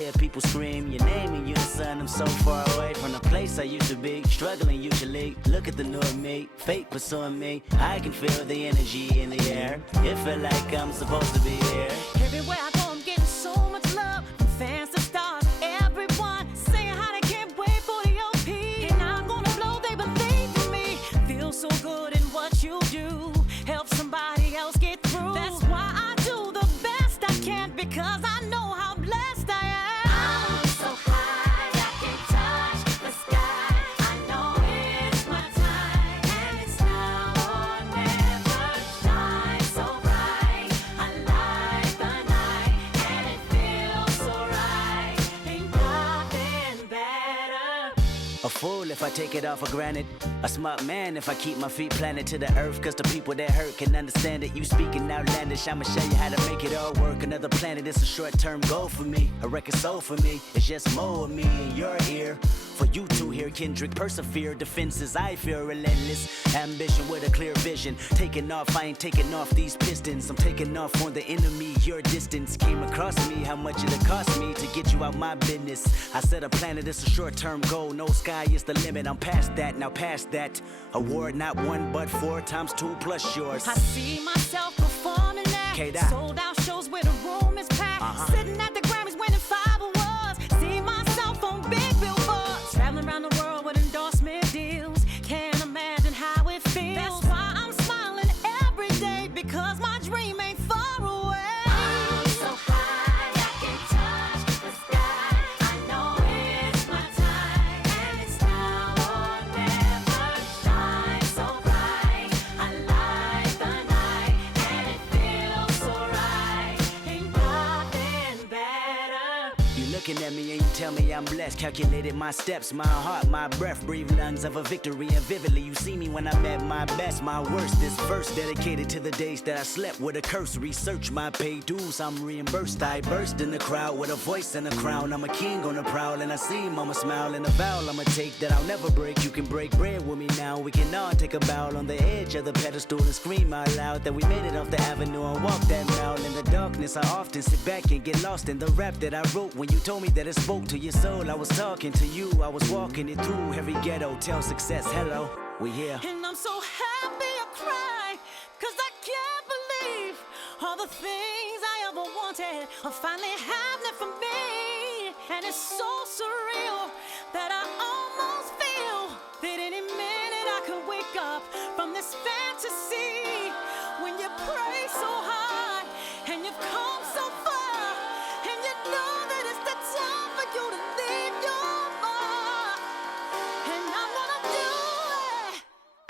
Hear people scream your name in unison. I'm so far away from the place I used to be. Struggling usually. Look at the new me. Fate pursuing me. I can feel the energy in the air. It feel like I'm supposed to be here. Everywhere I go, I'm getting so much love from fans to stars. Everyone saying how they can't wait for the OP. And I'm gonna blow, they believe in me. Feel so good in what you do. Help somebody else get through. That's why I do the best I can, because I know how blessed I am. I'm so high, I can touch the sky. I know it's my time, and it's now or never. Shine so bright, I light the night, and it feels so right. Ain't nothing better. A fool if I take it all for granted. A smart man if I keep my feet planted to the earth. Cause the people that hurt can understand it. You speaking outlandish, I'ma show you how to make it all work. Another planet, it's a short-term goal for me. A record soul for me, it's just more of me in your ear. For you to hear Kendrick persevere. Defenses I feel relentless. Ambition with a clear vision. Taking off, I ain't taking off these pistons. I'm taking off on the enemy. Your distance came across me. How much it'll cost me to get you out my business. I said a planet, it's a short-term goal. No sky is the limit. I'm past that, now past that. Award not 1 but 4 times 2 plus yours. I see myself performing at sold out shows where the room is packed. Sitting at the Grammys winning 5 awards. See myself on big billboards. Traveling around the world with endorsement deals. Can't imagine how it feels. That's why I'm smiling every day, because my dream ain't far away. I'm so high, I can touch the sky. I know it's my time, and it's now or never. Shine so bright, I light the night, and it feels so right. Ain't nothing better. You looking at me and you tell me I'm blessed. Calculated my steps, my heart, my breath. Breathe lungs of a victory, and vividly you see me when I'm at my best, my worst. This verse dedicated to the days that I slept with a curse. Research my paid dues, I'm reimbursed. I burst in the crowd with a voice and a crown. I'm a king on the prowl, and I see mama smile. And a vow I'ma take that I'll never break. You can break bread with me now. We can all take a bow on the edge of the pedestal and scream out loud that we made it off the avenue and walk that mile. In the darkness I often sit back and get lost in the rap that I wrote. When you told me that it spoke to your soul, I was talking to you. I was walking it through every ghetto. Tell success hello, we here. And I'm so happy I cry, cause I can't believe all the things I ever wanted are finally happening for me. And it's so surreal that I almost feel that any minute I could wake up from this fantasy. When you pray so hard and you've come so far, and you know that it's the time for you to leave your mark. And I'm gonna do it.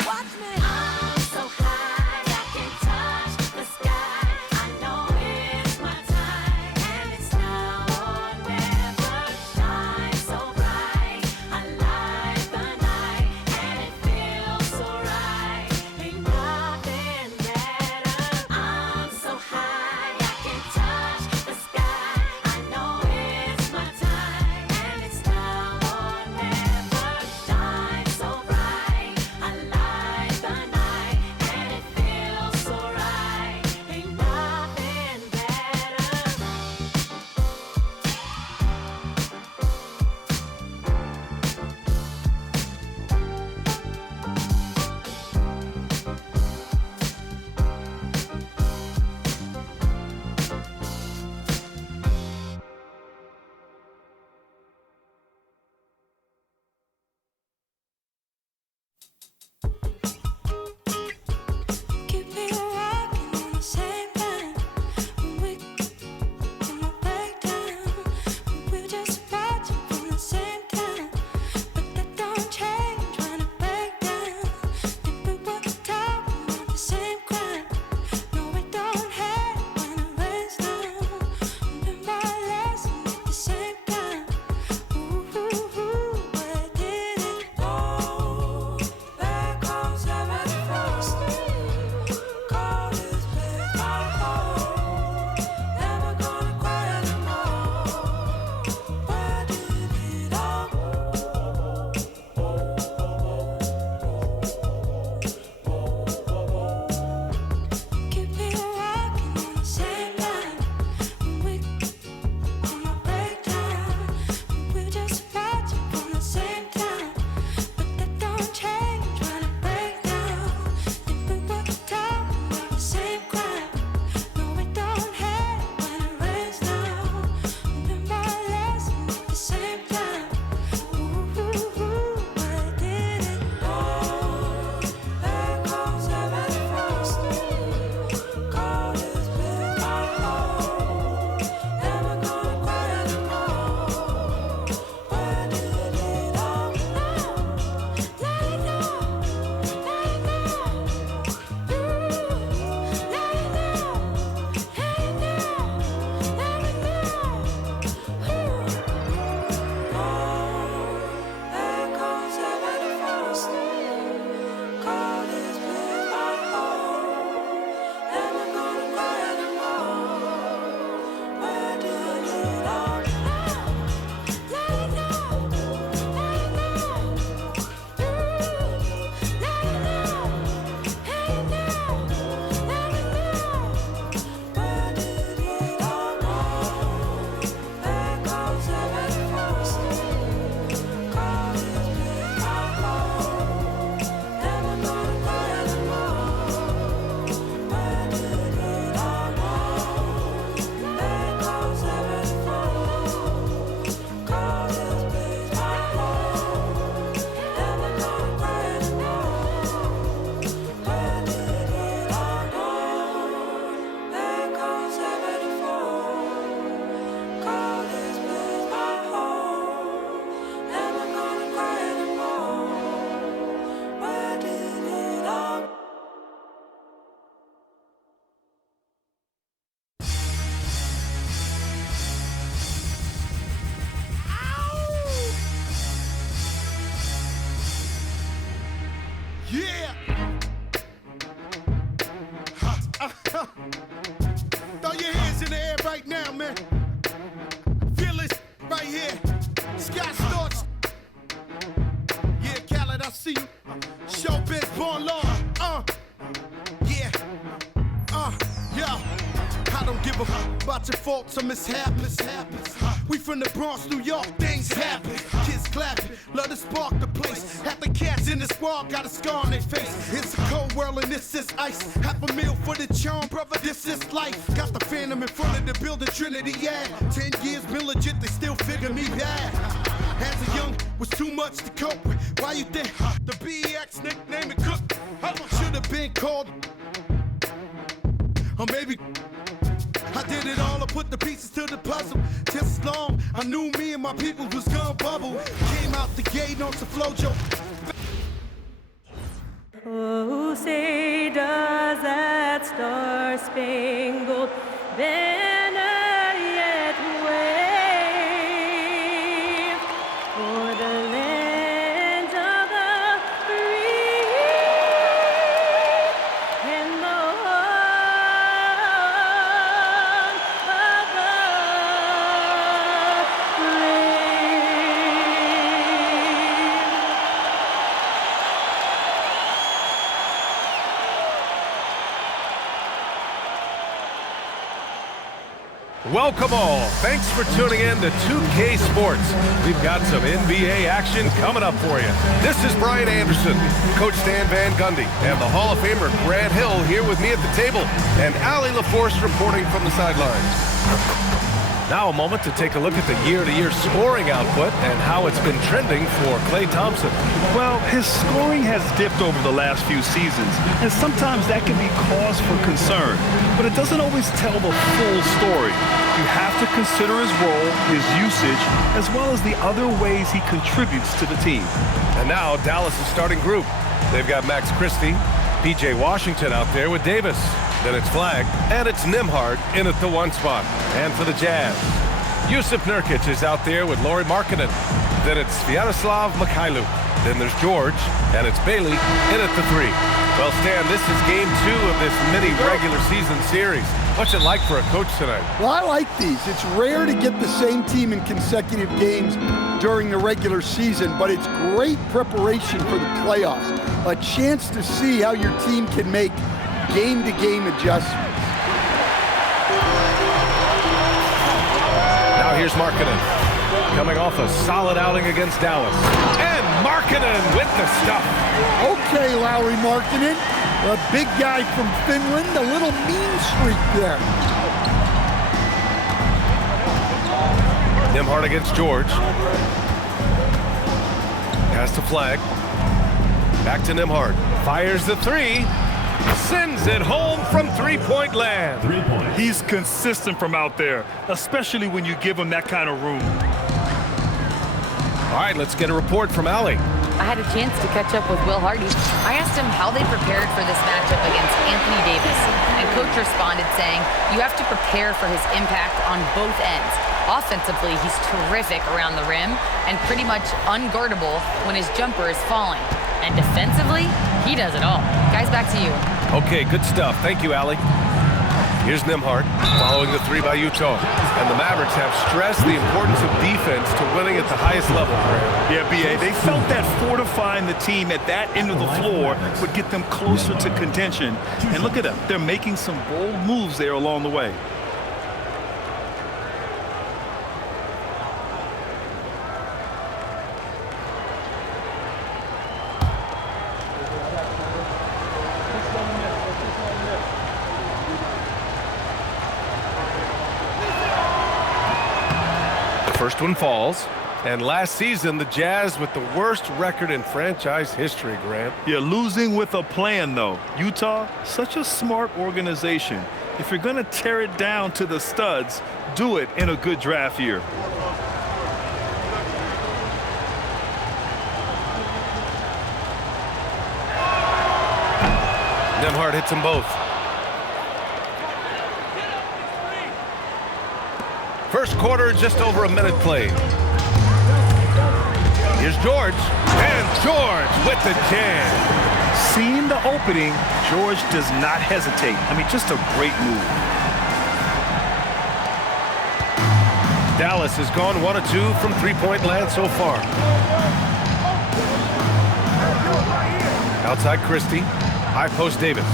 Watch me. I'm so high, I can touch the sky. I know it's my time, and it's now or never. Shine so bright. see you. Showbiz born law. Yeah. Yeah. I don't give a about your faults or mishaps. We from the Bronx, New York, things happen. Kids clapping, love to spark the place. Half the cats in the squad got a scar on their face. It's a cold world and this is ice. Half a meal for the charm, brother, this is life. Got the phantom in front of the building, Trinity, yeah. 10 years been legit, they still figure me bad. As a young, was too much to cope with. Why you think the BX nickname it Cook? Should have been called, or maybe I did it all, I put the pieces to the puzzle. Just as long I knew me and my people was gonna bubble. Came out the gate on some flojo. Oh, say does that star-spangled banner yet wave for the land of the free and the home of the Welcome all. Thanks for tuning in to 2K Sports. We've got some NBA action coming up for you. This is Brian Anderson, Coach Stan Van Gundy, and the Hall of Famer Grant Hill here with me at the table, and Allie LaForce reporting from the sidelines. Now a moment to take a look at the year-to-year scoring output and how it's been trending for Klay Thompson. Well, his scoring has dipped over the last few seasons, and sometimes that can be cause for concern. But it doesn't always tell the full story. You have to consider his role, his usage, as well as the other ways he contributes to the team. And now Dallas' starting group. They've got Max Christie, P.J. Washington out there with Davis. Then it's Flagg, and it's Nembhard in at the 1 spot. And for the Jazz, Yusuf Nurkic is out there with Lauri Markkanen. Then it's Sviatoslav Mikhailu. Then there's George, and it's Bailey in at the 3. Well, Stan, this is game 2 of this mini regular season series. What's it like for a coach tonight? Well, I like these. It's rare to get the same team in consecutive games during the regular season, but it's great preparation for the playoffs. A chance to see how your team can make game-to-game adjustments. Now here's Markkanen, coming off a solid outing against Dallas. And Markkanen with the stuff. Okay, Lauri Markkanen, a big guy from Finland, a little mean streak there. Nembhard against George. Pass to Flagg. Back to Nembhard. Fires the 3. Sends it home from three-point land. He's consistent from out there, especially when you give him that kind of room. All right, let's get a report from Allie. I had a chance to catch up with Will Hardy. I asked him how they prepared for this matchup against Anthony Davis, and Coach responded saying, you have to prepare for his impact on both ends. Offensively, he's terrific around the rim and pretty much unguardable when his jumper is falling. And defensively, he does it all. Guys, back to you. Okay, good stuff. Thank you, Allie. Here's Nembhard, following the 3 by Utah. And the Mavericks have stressed the importance of defense to winning at the highest level. Yeah, B.A., they felt that fortifying the team at that end of the floor would get them closer to contention. And look at them. They're making some bold moves there along the way. First one falls. And last season, the Jazz with the worst record in franchise history, Grant. Yeah, losing with a plan, though. Utah, such a smart organization. If you're going to tear it down to the studs, do it in a good draft year. Nembhard hits them both. First quarter, just over a minute played. Here's George, and George with the jam. Seeing the opening, George does not hesitate. I mean, just a great move. Dallas has gone 1 of 2 from three-point land so far. Outside Christie. High post Davis.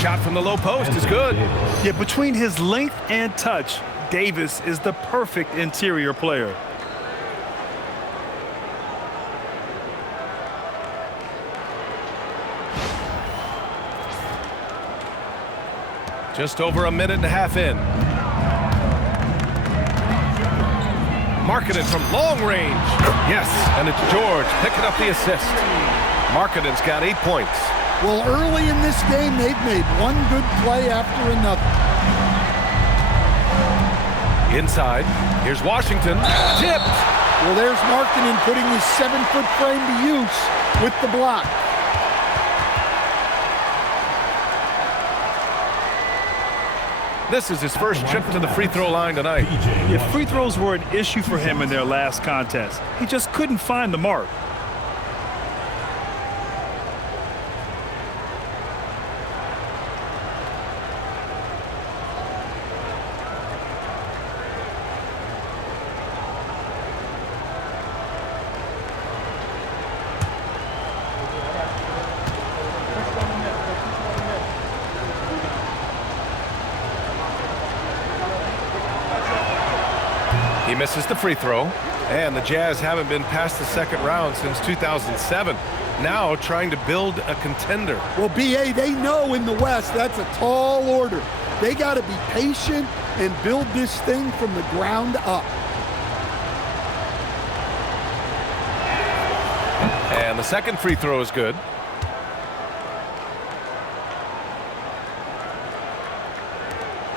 Shot from the low post is good. Yeah, between his length and touch, Davis is the perfect interior player. Just over a minute and a half in. Markkanen from long range. Yes, and it's George picking up the assist. Markkanen's got 8 points. Well, early in this game, they've made one good play after another. Inside, here's Washington. Tipped. Well, there's Markkanen putting his 7-foot frame to use with the block. This is his first trip to the free throw line tonight. Yeah, free throws were an issue for him in their last contest. He just couldn't find the mark. He misses the free throw, and the Jazz haven't been past the second round since 2007. Now trying to build a contender. Well, B.A., they know in the West that's a tall order. They got to be patient and build this thing from the ground up. And the second free throw is good.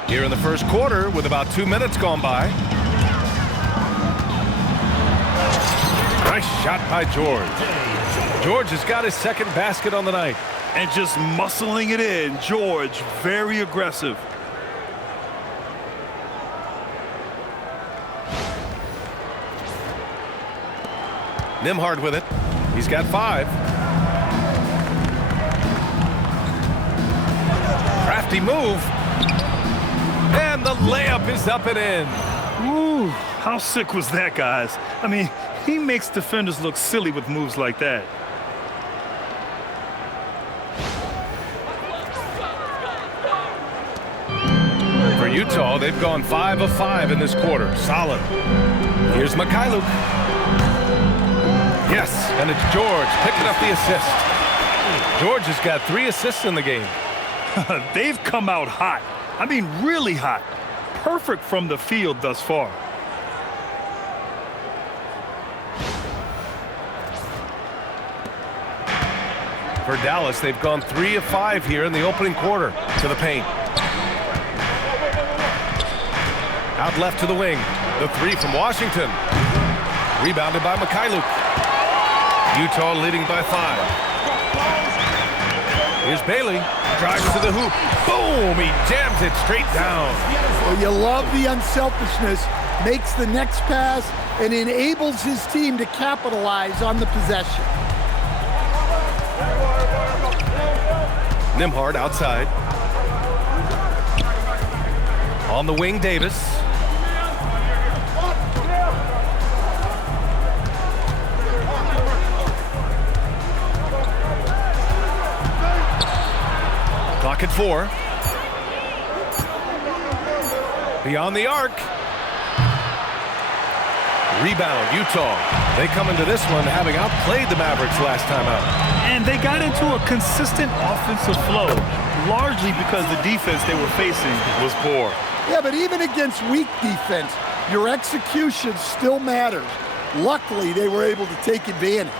Here in the first quarter with about 2 minutes gone by. Nice shot by George. George has got his second basket on the night. And just muscling it in, George, very aggressive. Nembhard with it. He's got 5. Crafty move. And the layup is up and in. Ooh, how sick was that, guys? I mean, he makes defenders look silly with moves like that. For Utah, they've gone 5 of 5 in this quarter. Solid. Here's Mikhailuk. Yes, and it's George picking up the assist. George has got 3 assists in the game. They've come out hot. I mean, really hot. Perfect from the field thus far. For Dallas, they've gone 3 of 5 here in the opening quarter. To the paint. Out left to the wing. The 3 from Washington. Rebounded by Mikhailuk. Utah leading by 5. Here's Bailey. Drives to the hoop. Boom! He jams it straight down. Well, you love the unselfishness. Makes the next pass and enables his team to capitalize on the possession. Nembhard outside. On the wing, Davis. Clock at 4. Beyond the arc. Rebound, Utah. They come into this one having outplayed the Mavericks last time out. And they got into a consistent offensive flow, largely because the defense they were facing was poor. Yeah, but even against weak defense, your execution still matters. Luckily, they were able to take advantage.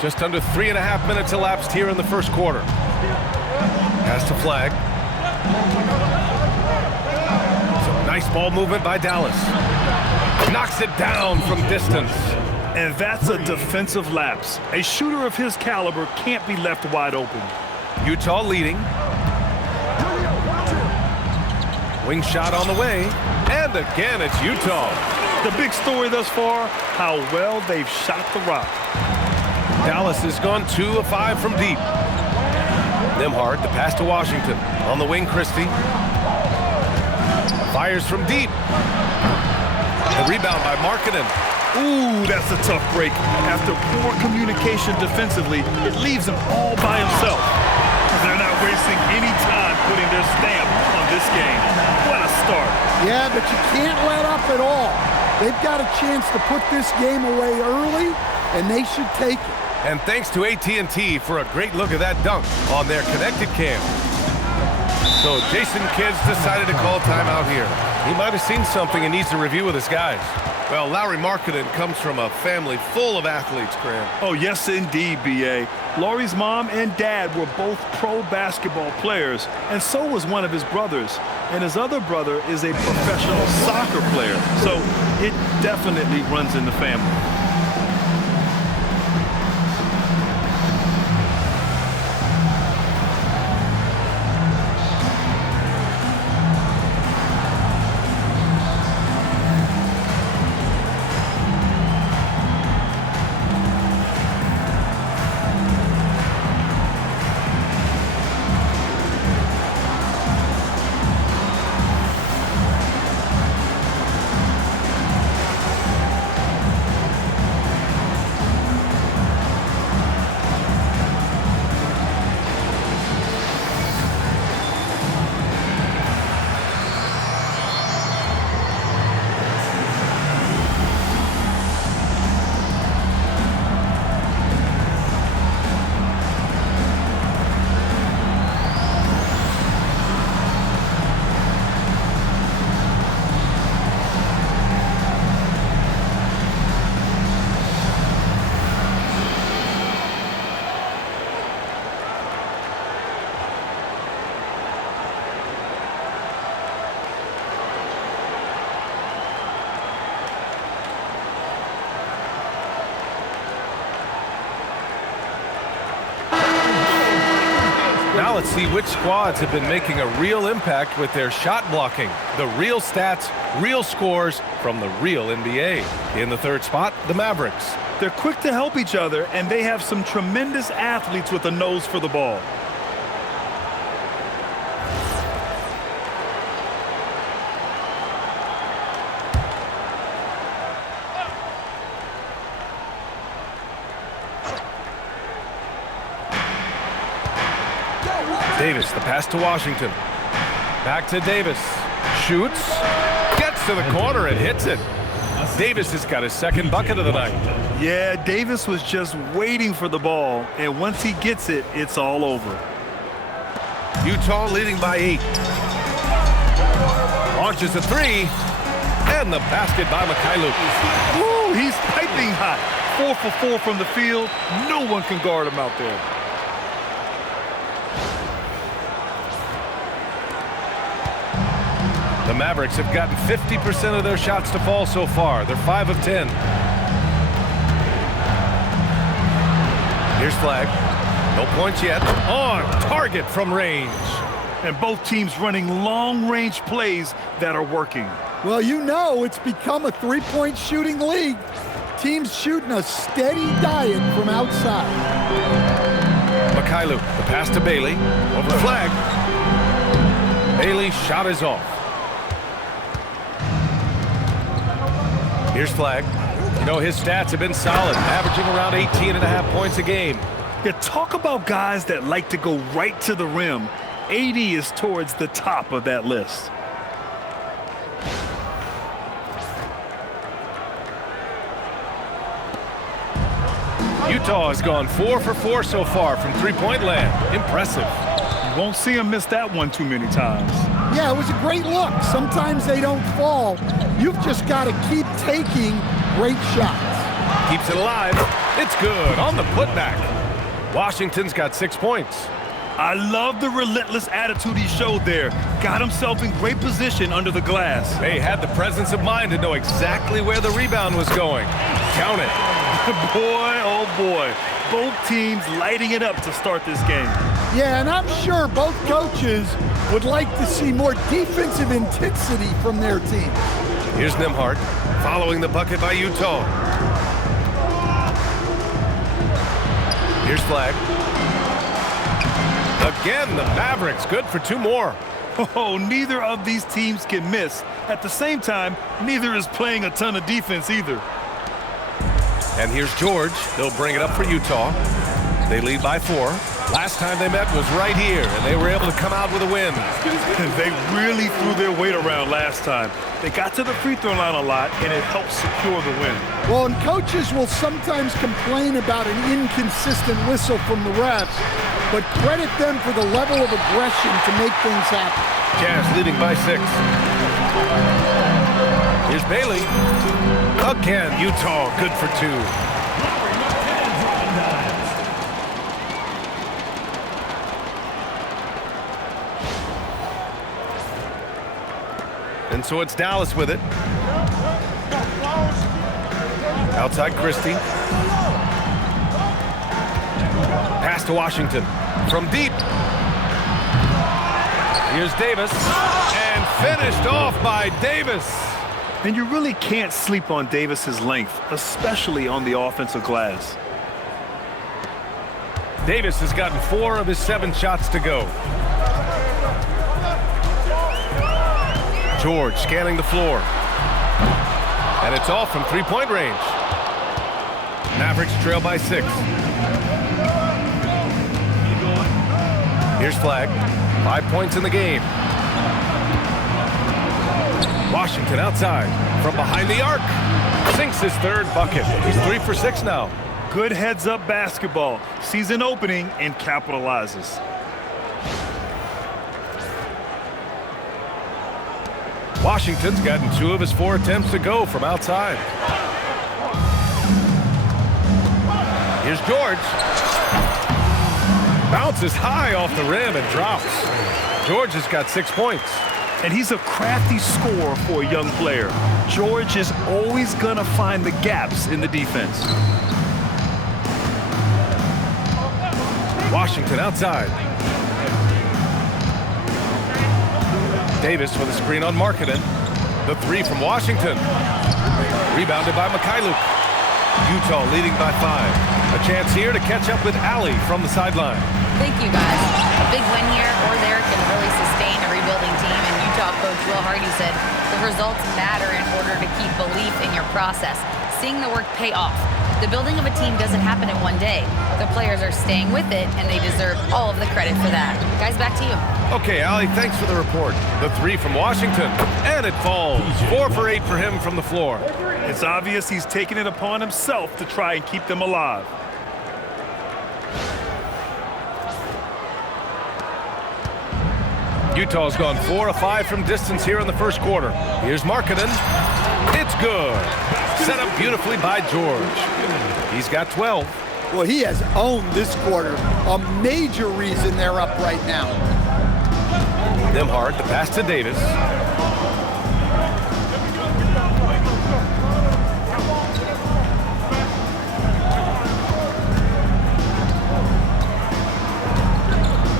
Just under 3.5 minutes elapsed here in the first quarter. Pass to Flagg. Some nice ball movement by Dallas. Knocks it down from distance. And that's a defensive lapse. A shooter of his caliber can't be left wide open. Utah leading. Wing shot on the way. And again, it's Utah. The big story thus far, how well they've shot the rock. Dallas has gone 2 of 5 from deep. Nimhard, the pass to Washington. On the wing, Christie. Fires from deep. The rebound by Markkanen. Ooh, that's a tough break. After poor communication defensively, it leaves him all by himself. They're not wasting any time putting their stamp on this game. What a start. Yeah, but you can't let up at all. They've got a chance to put this game away early, and they should take it. And thanks to AT&T for a great look at that dunk on their connected cam. So Jason Kidd's decided to call timeout here. He might have seen something and needs to review with his guys. Well, Lauri Markkanen comes from a family full of athletes, Graham. Oh, yes, indeed, B.A. Lauri's mom and dad were both pro basketball players, and so was one of his brothers. And his other brother is a professional soccer player, so it definitely runs in the family. Now let's see which squads have been making a real impact with their shot blocking. The real stats, real scores from the real NBA. In the third spot, the Mavericks. They're quick to help each other, and they have some tremendous athletes with a nose for the ball. Davis, the pass to Washington. Back to Davis. Shoots. Gets to the corner and hits it. Davis has got his second bucket of the night. Yeah, Davis was just waiting for the ball, and once he gets it, it's all over. Utah leading by 8. Launches a 3. And the basket by Mikhailuk. Woo, he's piping hot. 4 for 4 from the field. No one can guard him out there. The Mavericks have gotten 50% of their shots to fall so far. They're 5 of 10. Here's Flagg. No points yet. On target from range. And both teams running long-range plays that are working. Well, you know it's become a three-point shooting league. Teams shooting a steady diet from outside. Mikhailuk, the pass to Bailey. Over Flagg. Bailey's shot is off. Here's Flagg. You know, his stats have been solid, averaging around 18.5 points a game. Yeah, talk about guys that like to go right to the rim. AD is towards the top of that list. Utah has gone 4 for 4 so far from three-point land. Impressive. You won't see him miss that one too many times. Yeah, it was a great look. Sometimes they don't fall. You've just got to keep taking great shots. Keeps it alive. It's good on the putback. Washington's got 6 points. I love the relentless attitude he showed there. Got himself in great position under the glass. They had the presence of mind to know exactly where the rebound was going. Count it. Boy, oh boy. Both teams lighting it up to start this game. Yeah, and I'm sure both coaches would like to see more defensive intensity from their team. Here's Nimhard following the bucket by Utah. Here's Flagg. Again, the Mavericks good for 2 more. Oh, neither of these teams can miss. At the same time, neither is playing a ton of defense either. And here's George. He'll bring it up for Utah. They lead by 4. Last time they met was right here, and they were able to come out with a win. They really threw their weight around last time. They got to the free throw line a lot, and it helped secure the win. Well, and coaches will sometimes complain about an inconsistent whistle from the refs, but credit them for the level of aggression to make things happen. Jazz leading by 6. Here's Bailey. Again, Utah good for 2. And so it's Dallas with it. Outside Christie. Pass to Washington. From deep. Here's Davis. And finished off by Davis. And you really can't sleep on Davis's length, especially on the offensive glass. Davis has gotten 4 of his 7 shots to go. George scanning the floor. And it's off from 3-point range. Mavericks trail by 6. Here's Flagg. 5 points in the game. Washington outside from behind the arc. Sinks his 3rd bucket. He's 3 for 6 now. Good heads-up basketball. Sees an opening and capitalizes. Washington's gotten 2 of his 4 attempts to go from outside. Here's George. Bounces high off the rim and drops. George has got 6 points. And he's a crafty scorer for a young player. George is always going to find the gaps in the defense. Washington outside. Davis with a screen on Markkanen. The 3 from Washington. Rebounded by Mikhailuk. Utah leading by 5. A chance here to catch up with Allie from the sideline. Thank you, guys. A big win here or there can really sustain a rebuilding team, and Utah coach Will Hardy said the results matter in order to keep belief in your process. Seeing the work pay off. The building of a team doesn't happen in one day. The players are staying with it, and they deserve all of the credit for that. Guys, back to you. Okay, Allie, thanks for the report. The 3 from Washington, and it falls. 4 for 8 for him from the floor. It's obvious he's taking it upon himself to try and keep them alive. Utah's gone 4 of 5 from distance here in the first quarter. Here's Markkanen. It's good. Set up beautifully by George. He's got 12. Well, he has owned this quarter. A major reason they're up right now. Nembhard, the pass to Davis.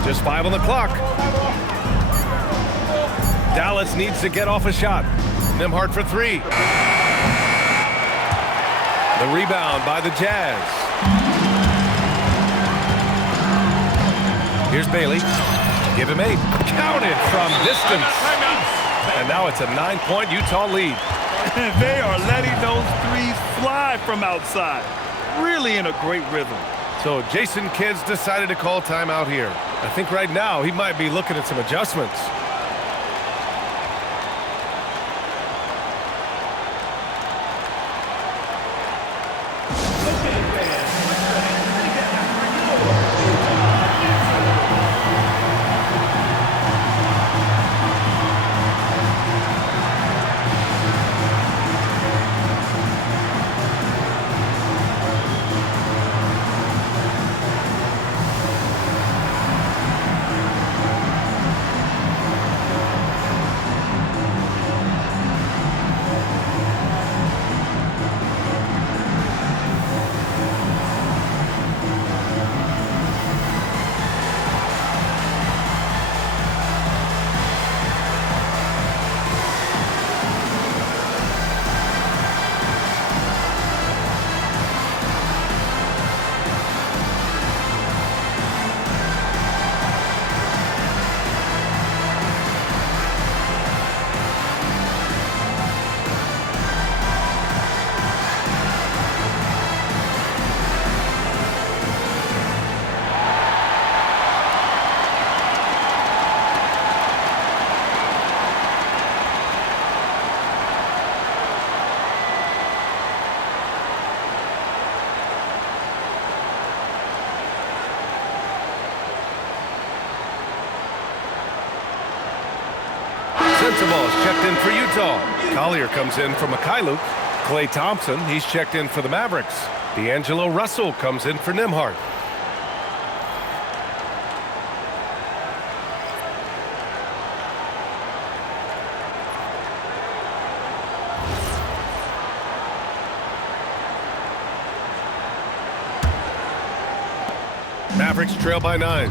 Just 5 on the clock. Dallas needs to get off a shot. Nembhard for 3. The rebound by the Jazz. Here's Bailey. Give him 8. Counted from distance. And now it's a 9-point Utah lead. They are letting those threes fly from outside. Really in a great rhythm. So Jason Kidd's decided to call timeout here. I think right now he might be looking at some adjustments. Sensabaugh is checked in for Utah. Collier comes in for Mikhailuk. Klay Thompson, he's checked in for the Mavericks. D'Angelo Russell comes in for Nembhard. Mavericks trail by 9.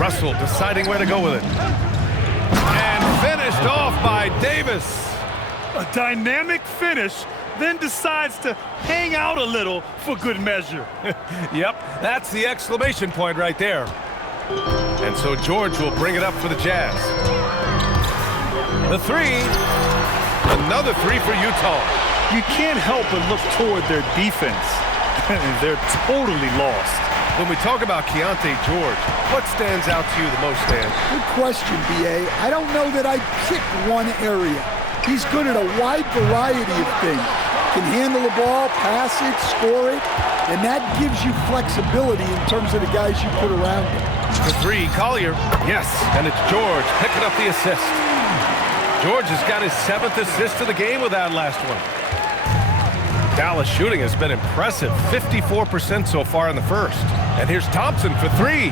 Russell deciding where to go with it. And finished off by Davis. A dynamic finish, then decides to hang out a little for good measure. Yep, that's the exclamation point right there. And so George will bring it up for the Jazz. The three. Another three for Utah. You can't help but look toward their defense. They're totally lost. When we talk about Keontae George, what stands out to you the most, Dan? Good question, B.A. I don't know that I'd pick one area. He's good at a wide variety of things. Can handle the ball, pass it, score it, and that gives you flexibility in terms of the guys you put around him. The three, Collier. Yes, and it's George picking up the assist. George has got his 7th assist of the game with that last one. Dallas shooting has been impressive, 54% so far in the first. And here's Thompson for three.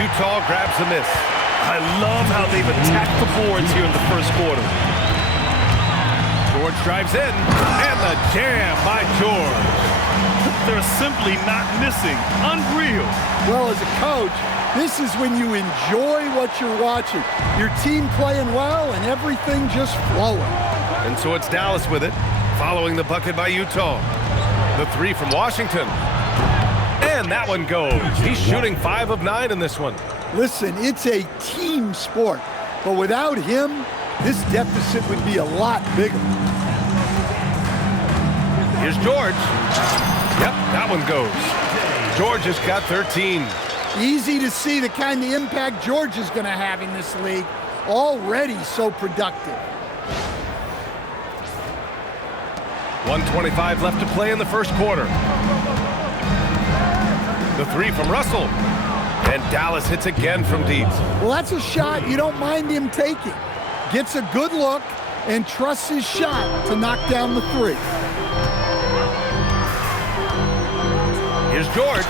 Utah grabs the miss. I love how they've attacked the boards here in the first quarter. George drives in, and the jam by George. They're simply not missing. Unreal. Well, as a coach, this is when you enjoy what you're watching. Your team playing well and everything just flowing. And so it's Dallas with it, following the bucket by Utah. The three from Washington. And that one goes. He's shooting 5 of 9 in this one. Listen, it's a team sport, but without him, this deficit would be a lot bigger. Here's George. Yep, that one goes. George has got 13. Easy to see the kind of impact George is going to have in this league. Already so productive. 1:25 left to play in the first quarter. The three from Russell. And Dallas hits again from deep. Well, that's a shot you don't mind him taking. Gets a good look and trusts his shot to knock down the three. Here's George.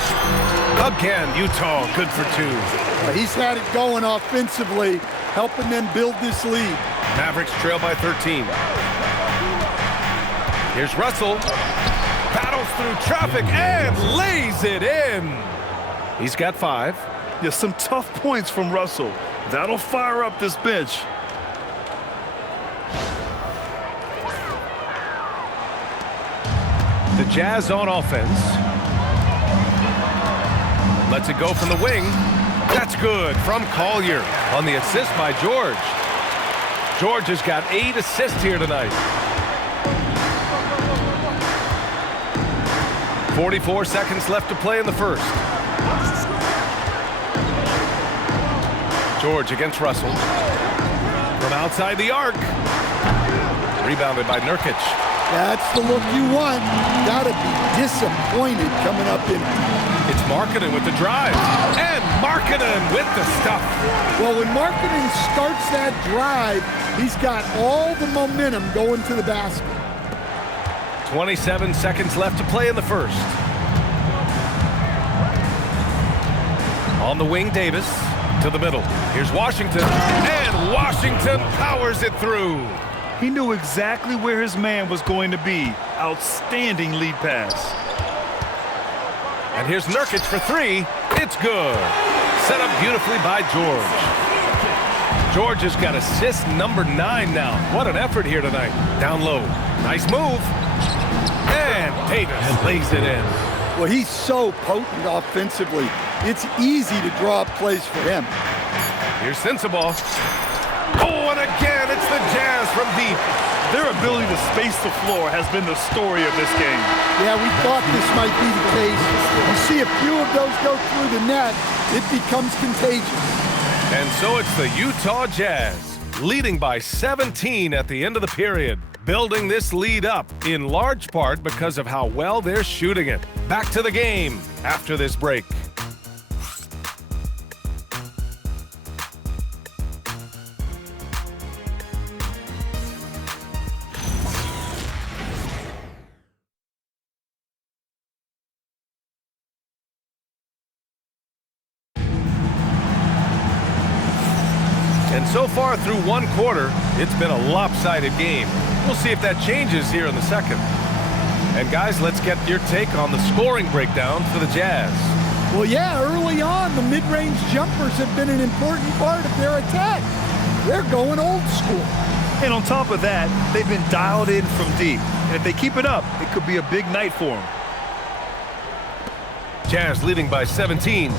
Again, Utah good for 2. He's had it going offensively, helping them build this lead. Mavericks trail by 13. Here's Russell. Battles through traffic and lays it in. He's got 5. There's some tough points from Russell. That'll fire up this bench. The Jazz on offense. Lets it go from the wing. That's good from Collier on the assist by George. George has got 8 assists here tonight. 44 seconds left to play in the first. George against Russell. From outside the arc. Rebounded by Nurkic. That's the look you want. Gotta be disappointed coming up in. It's Markkanen with the drive. And Markkanen with the stuff. Well, when Markkanen starts that drive, he's got all the momentum going to the basket. 27 seconds left to play in the first. On the wing, Davis to the middle. Here's Washington. And Washington powers it through. He knew exactly where his man was going to be. Outstanding lead pass. And here's Nurkic for 3. It's good. Set up beautifully by George. George has got assist number 9 now. What an effort here tonight. Down low. Nice move. And Davis lays it in. Well, he's so potent offensively. It's easy to draw up plays for him. Here's Sensabaugh. Oh, and again, it's the Jazz from deep. Their ability to space the floor has been the story of this game. Yeah, we thought this might be the case. You see a few of those go through the net, it becomes contagious. And so it's the Utah Jazz, leading by 17 at the end of the period, building this lead up in large part because of how well they're shooting it. Back to the game after this break. So far through one quarter, it's been a lopsided game. We'll see if that changes here in the second. And guys, let's get your take on the scoring breakdown for the Jazz. Well, yeah, early on, the mid-range jumpers have been an important part of their attack. They're going old school. And on top of that, they've been dialed in from deep. And if they keep it up, it could be a big night for them. Jazz leading by 17.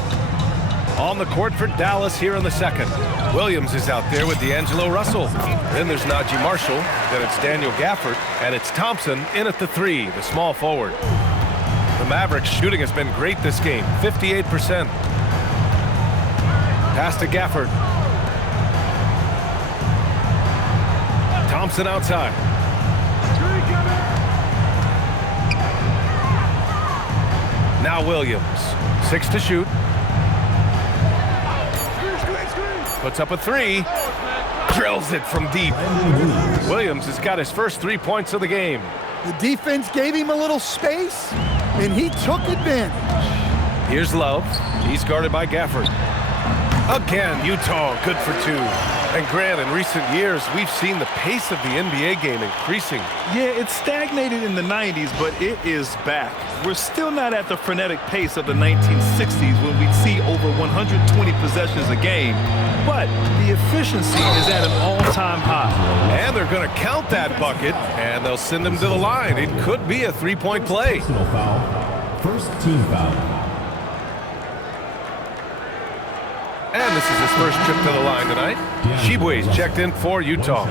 On the court for Dallas here in the second. Williams is out there with D'Angelo Russell. Then there's Najee Marshall. Then it's Daniel Gafford. And it's Thompson in at the 3, the small forward. The Mavericks shooting has been great this game, 58%. Pass to Gafford. Thompson outside. Now Williams, 6 to shoot. Puts up a 3. Drills it from deep. Williams has got his first 3 points of the game. The defense gave him a little space, and he took advantage. Here's Love. He's guarded by Gafford. Again, Utah good for 2. And Grant, in recent years, we've seen the pace of the NBA game increasing. Yeah, it stagnated in the 90s, but it is back. We're still not at the frenetic pace of the 1960s when we'd see over 120 possessions a game, but the efficiency is at an all-time high. And they're going to count that bucket, and they'll send him to the line. It could be a 3-point play. Personal foul. First team foul. And this is his first trip to the line tonight. Shibwe's checked in for Utah.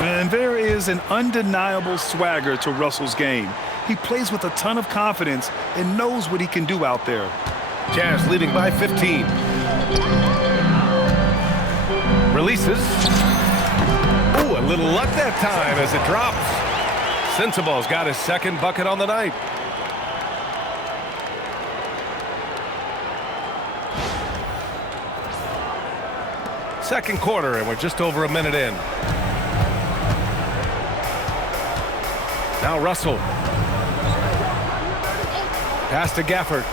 And there is an undeniable swagger to Russell's game. He plays with a ton of confidence and knows what he can do out there. Jazz leading by 15. Releases. Ooh, a little luck that time as it drops. Sensabaugh's got his second bucket on the night. Second quarter, and we're just over a minute in. Now Russell. Pass to Gafford.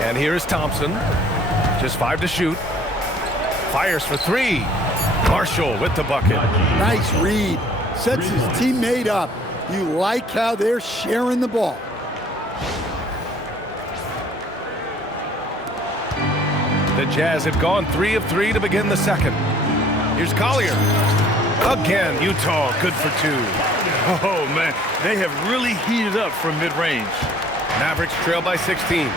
And here is Thompson. Just 5 to shoot. Fires for 3. Marshall with the bucket. Nice read. Sets his teammate up. You like how they're sharing the ball. The Jazz have gone 3 of 3 to begin the second. Here's Collier. Again, Utah good for 2. Oh, man, they have really heated up from mid-range. Mavericks trail by 16.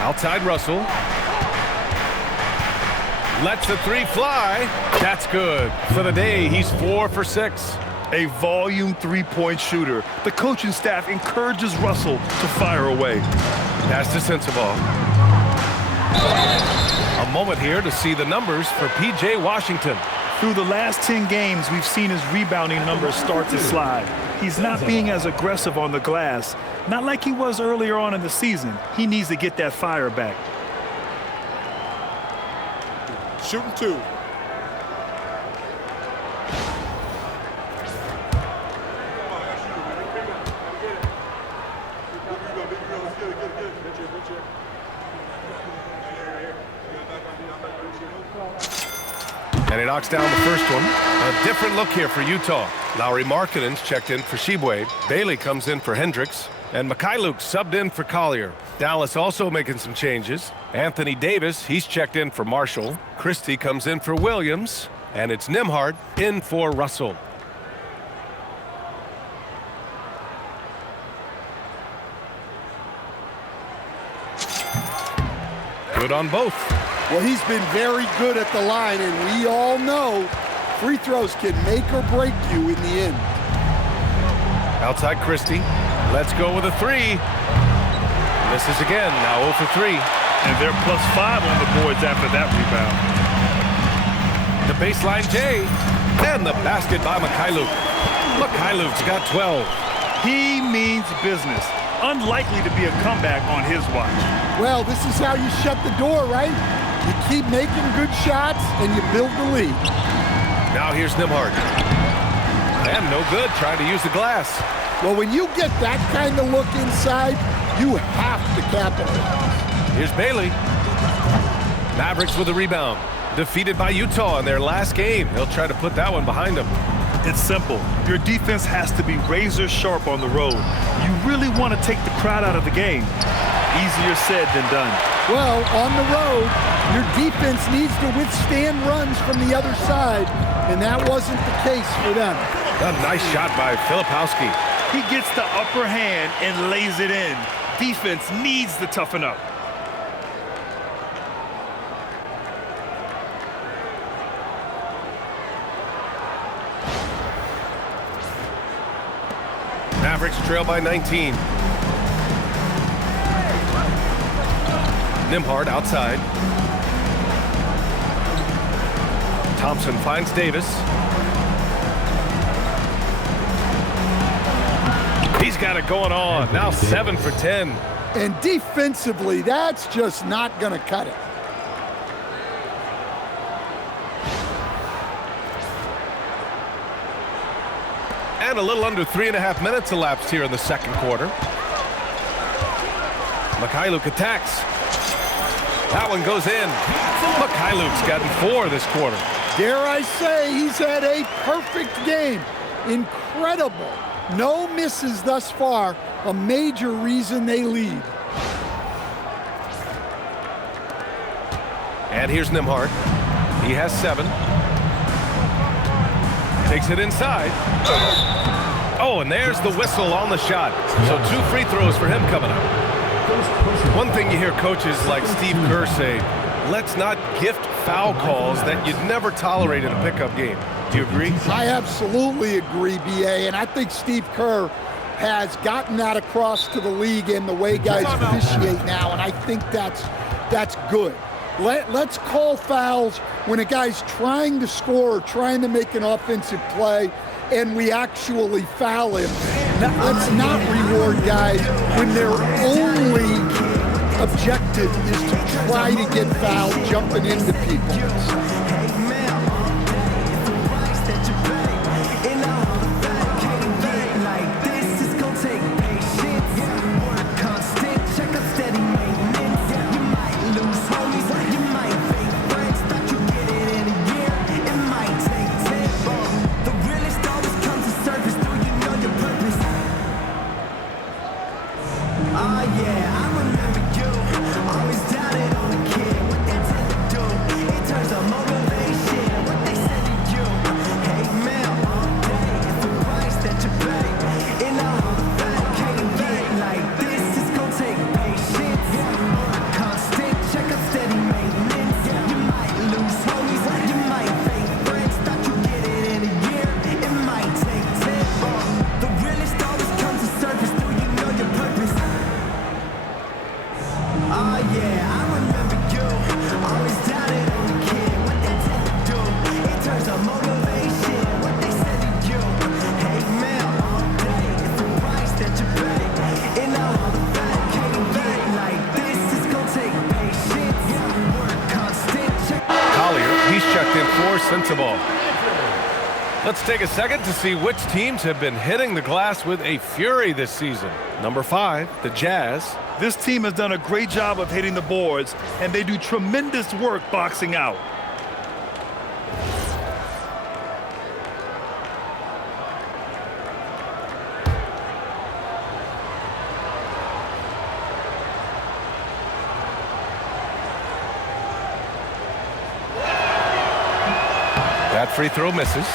Outside Russell. Lets the 3 fly. That's good. For the day, he's 4 for 6. A volume three-point shooter. The coaching staff encourages Russell to fire away. Pass to Sensabaugh. A moment here to see the numbers for P.J. Washington. Through the last 10 games, we've seen his rebounding numbers start to slide. He's not being as aggressive on the glass, not like he was earlier on in the season. He needs to get that fire back. Shooting 2. And he knocks down the first one. A different look here for Utah. Lauri Markkanen's checked in for Shibwe. Bailey comes in for Hendricks. And Mikhailuk subbed in for Collier. Dallas also making some changes. Anthony Davis, he's checked in for Marshall. Christie comes in for Williams. And it's Nembhard in for Russell. Good on both. Well, he's been very good at the line, and we all know free throws can make or break you in the end. Outside Christie. Let's go with a 3. Misses again, now 0 for 3. And they're +5 on the boards after that rebound. baseline J. And the basket by Mikhailuk. Mikhailuk's got 12. He means business. Unlikely to be a comeback on his watch. Well, this is how you shut the door, right? You keep making good shots and you build the lead. Now here's Nembhard. And no good, trying to use the glass. Well, when you get that kind of look inside, you have to capitalize. Here's Bailey. Mavericks with a rebound. Defeated by Utah in their last game. He'll try to put that one behind him. It's simple. Your defense has to be razor sharp on the road. You really want to take the crowd out of the game. Easier said than done. Well, on the road, your defense needs to withstand runs from the other side, and that wasn't the case for them. A nice shot by Filipowski. He gets the upper hand and lays it in. Defense needs to toughen up. Mavericks trail by 19. Nembhard outside. Thompson finds Davis. He's got it going on. Now 7 for 10. And defensively, that's just not going to cut it. And a little under 3.5 minutes elapsed here in the second quarter. Mikhailuk attacks. That one goes in. Mikhailuk's gotten 4 this quarter. Dare I say, he's had a perfect game. Incredible. No misses thus far. A major reason they lead. And here's Nembhard. He has 7. Takes it inside. Oh, and there's the whistle on the shot. So 2 free throws for him coming up. One thing you hear coaches like Steve Kerr say, let's not gift foul calls that you'd never tolerate in a pickup game. Do you agree? I absolutely agree, B.A., and I think Steve Kerr has gotten that across to the league and the way guys officiate now, and I think that's good. Let's call fouls when a guy's trying to score or trying to make an offensive play and we actually foul him. Let's not reward guys when their only objective is to try to get fouled jumping into people. Ball. Let's take a second to see which teams have been hitting the glass with a fury this season. Number 5, the Jazz. This team has done a great job of hitting the boards, and they do tremendous work boxing out. That free throw misses.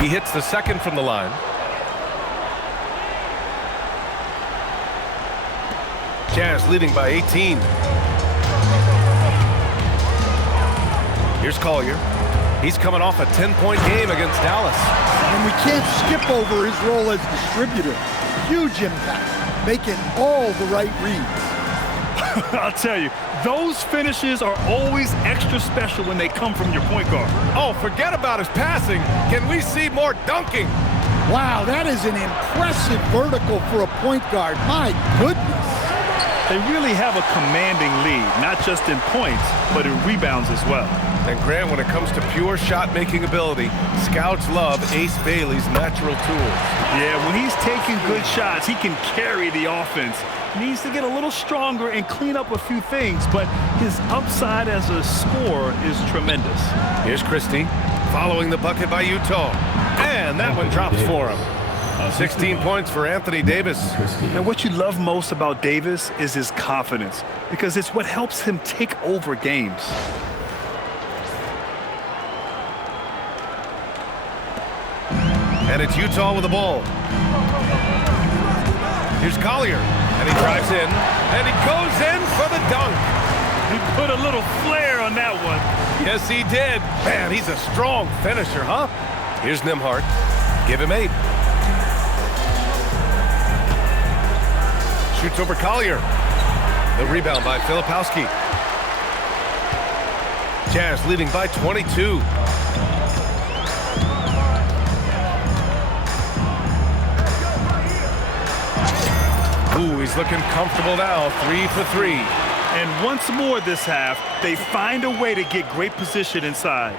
He hits the second from the line. Jazz leading by 18. Here's Collier. He's coming off a 10-point game against Dallas. And we can't skip over his role as distributor. Huge impact, making all the right reads. I'll tell you, those finishes are always extra special when they come from your point guard. Oh, forget about his passing. Can we see more dunking? Wow, that is an impressive vertical for a point guard. My goodness. They really have a commanding lead, not just in points, but in rebounds as well. And Grant, when it comes to pure shot-making ability, scouts love Ace Bailey's natural tools. Yeah, when he's taking good shots, he can carry the offense. He needs to get a little stronger and clean up a few things, but his upside as a scorer is tremendous. Here's Christie, following the bucket by Utah. And that one drops for him. 16 points for Anthony Davis. And what you love most about Davis is his confidence, because it's what helps him take over games. And it's Utah with the ball. Here's Collier, and he drives in, and he goes in for the dunk. He put a little flair on that one. Yes, he did. Man, he's a strong finisher, huh? Here's Nembhard. Give him 8. Shoots over Collier. The rebound by Filipowski. Jazz leading by 22. Ooh, he's looking comfortable now. 3 for 3. And once more this half, they find a way to get great position inside.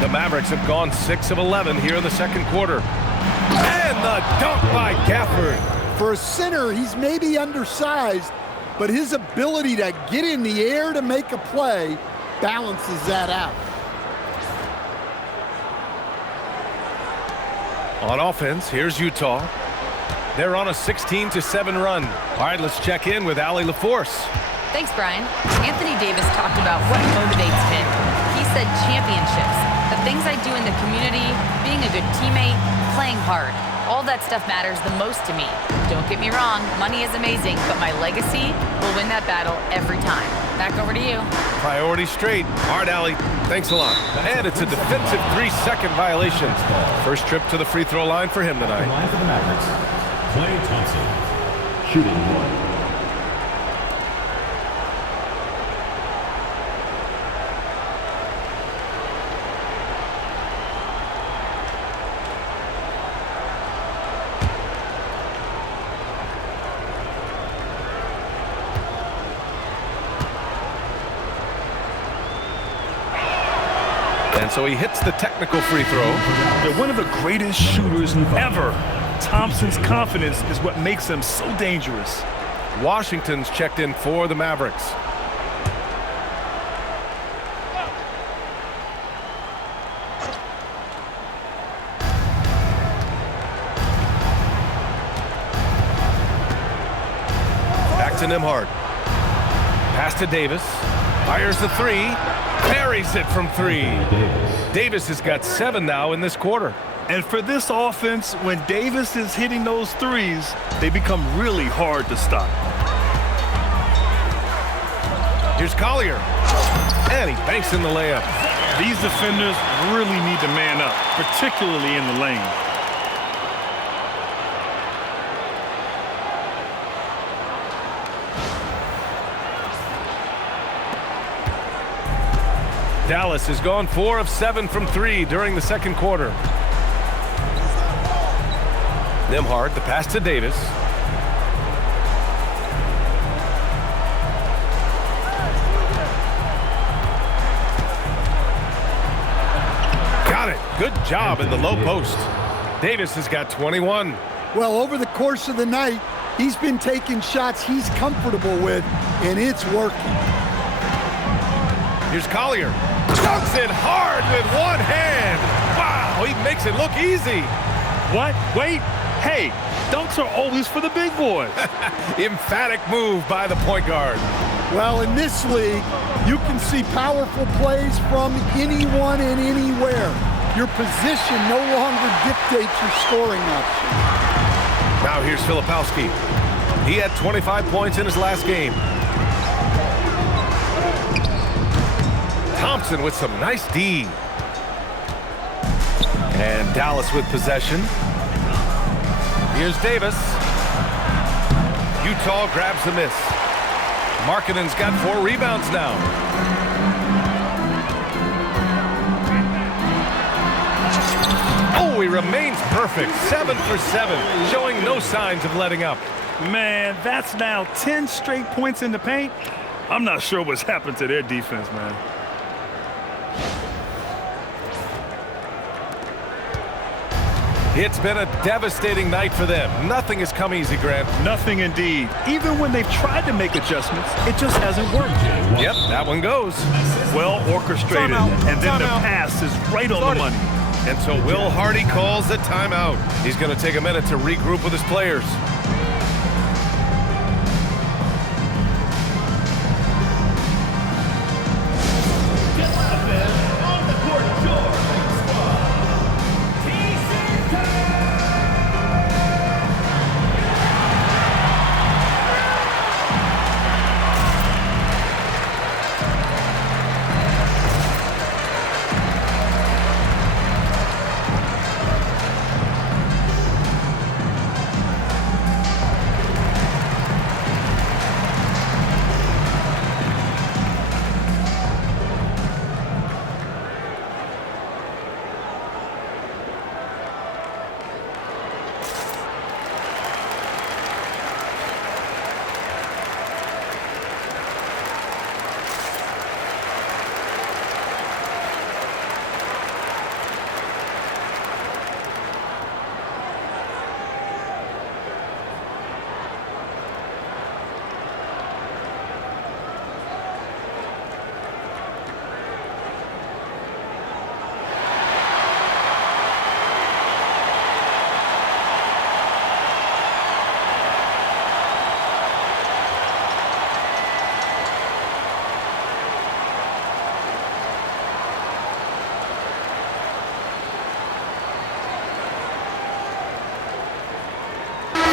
The Mavericks have gone 6 of 11 here in the second quarter. And the dunk by Gafford. For a center, he's maybe undersized, but his ability to get in the air to make a play balances that out. On offense, here's Utah. They're on a 16-7 run. All right, let's check in with Allie LaForce. Thanks, Brian. Anthony Davis talked about what motivates him. He said championships, the things I do in the community, being a good teammate, playing hard. All that stuff matters the most to me. Don't get me wrong, money is amazing, but my legacy will win that battle every time. Back over to you. Priority straight. All right, Allie, thanks a lot. And it's a defensive 3-second violation. First trip to the free throw line for him tonight. Line for the Mavericks, Klay Thompson, shooting 1. And so he hits the technical free throw. They're one of the greatest shooters ever. Thompson's confidence is what makes him so dangerous. Washington's checked in for the Mavericks. Back to Nembhard. Pass to Davis. Fires the 3. Parries it from 3. Davis has got 7 now in this quarter. And for this offense, when Davis is hitting those threes, they become really hard to stop. Here's Collier. And he banks in the layup. These defenders really need to man up, particularly in the lane. Dallas has gone 4 of 7 from 3 during the second quarter. Nembhard, the pass to Davis. Got it. Good job in the low post. Davis has got 21. Well, over the course of the night, he's been taking shots he's comfortable with, and it's working. Here's Collier. Dunks it hard with one hand. Wow, he makes it look easy. What? Wait. Hey, dunks are always for the big boys. Emphatic move by the point guard. Well, in this league, you can see powerful plays from anyone and anywhere. Your position no longer dictates your scoring option. Now here's Filipowski. He had 25 points in his last game. Thompson with some nice D. And Dallas with possession. Here's Davis. Utah grabs the miss. Markkanen's got 4 rebounds now. Oh, he remains perfect. 7 for 7, showing no signs of letting up. Man, that's now 10 straight points in the paint. I'm not sure what's happened to their defense, man. It's been a devastating night for them. Nothing has come easy, Grant. Nothing indeed. Even when they've tried to make adjustments, it just hasn't worked. Yep, that one goes. Well orchestrated, and then the pass is right on the money. And so Will Hardy calls the timeout. He's going to take a minute to regroup with his players.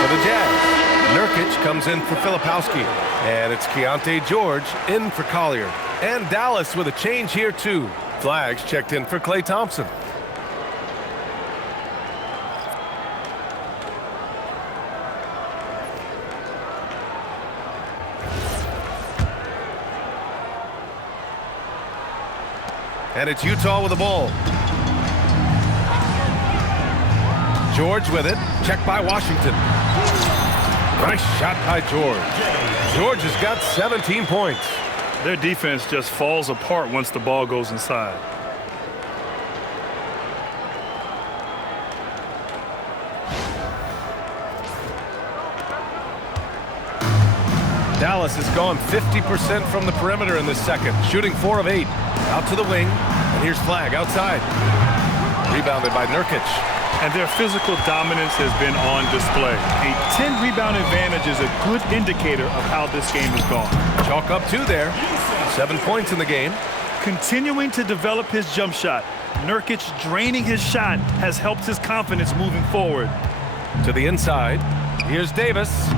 For the Jazz, Nurkic comes in for Filipowski. And it's Keontae George in for Collier. And Dallas with a change here, too. Flagg's checked in for Klay Thompson. And it's Utah with the ball. George with it. Checked by Washington. Nice shot by George. George has got 17 points. Their defense just falls apart once the ball goes inside. Dallas has gone 50% from the perimeter in this second, shooting 4 of 8. Out to the wing, and here's Flagg outside. Rebounded by Nurkic. And their physical dominance has been on display. A 10-rebound advantage is a good indicator of how this game has gone. Chalk up 2 there. 7 points in the game. Continuing to develop his jump shot. Nurkic draining his shot has helped his confidence moving forward. To the inside. Here's Davis.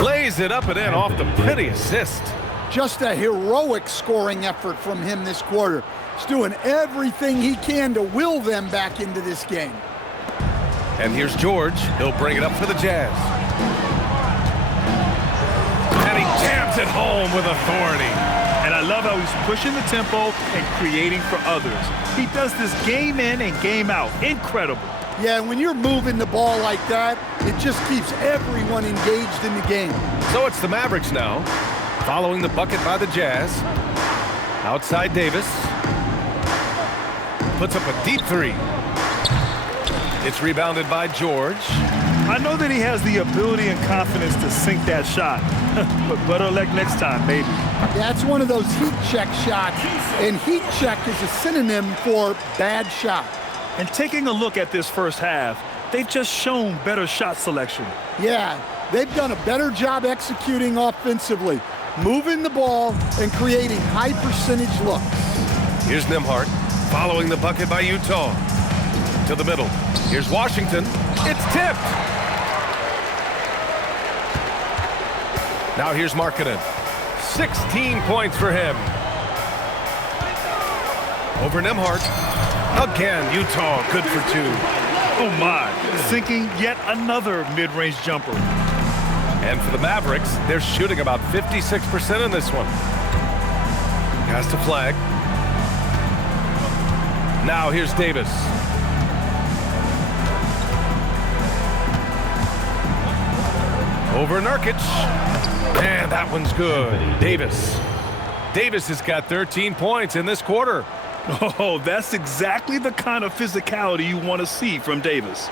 Lays it up and in off the pretty assist. Just a heroic scoring effort from him this quarter. He's doing everything he can to will them back into this game. And here's George. He'll bring it up for the Jazz. And he jams it home with authority. And I love how he's pushing the tempo and creating for others. He does this game in and game out. Incredible. Yeah, when you're moving the ball like that, it just keeps everyone engaged in the game. So it's the Mavericks now, following the bucket by the Jazz. Outside Davis. Puts up a deep 3. It's rebounded by George. I know that he has the ability and confidence to sink that shot. But better luck next time, maybe. That's one of those heat check shots. And heat check is a synonym for bad shot. And taking a look at this first half, they've just shown better shot selection. Yeah, they've done a better job executing offensively. moving the ball and creating high percentage looks. Here's Nembhard, following the bucket by Utah. To the middle. Here's Washington. It's tipped. Now here's Markkanen. 16 points for him. Over Nembhard. Again, Utah good for 2. Oh my, sinking yet another mid-range jumper. And for the Mavericks, they're shooting about 56% in this one. Pass to Flagg. Now here's Davis. Over Nurkic. And that one's good. Davis. Davis has got 13 points in this quarter. Oh, that's exactly the kind of physicality you want to see from Davis.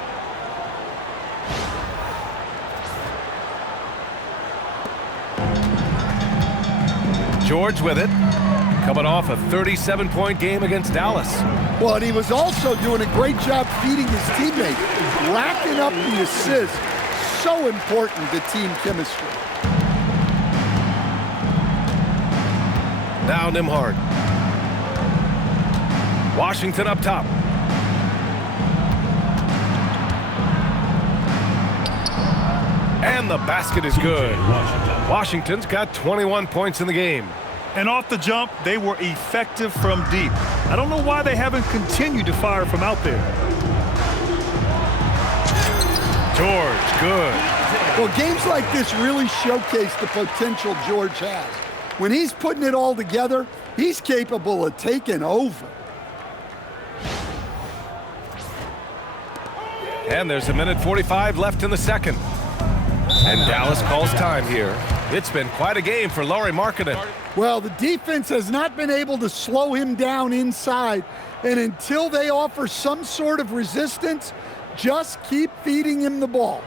George with it. Coming off a 37-point game against Dallas. Well, and he was also doing a great job feeding his teammates, racking up the assists. So important to team chemistry. Now Nembhard. Washington up top. And the basket is good. Washington's got 21 points in the game. And off the jump, they were effective from deep. I don't know why they haven't continued to fire from out there. George, good. Well, games like this really showcase the potential George has. When he's putting it all together, he's capable of taking over. And there's 1:45 left in the second. And Dallas calls time here. It's been quite a game for Lauri Markkanen. Well, the defense has not been able to slow him down inside. And until they offer some sort of resistance, just keep feeding him the ball.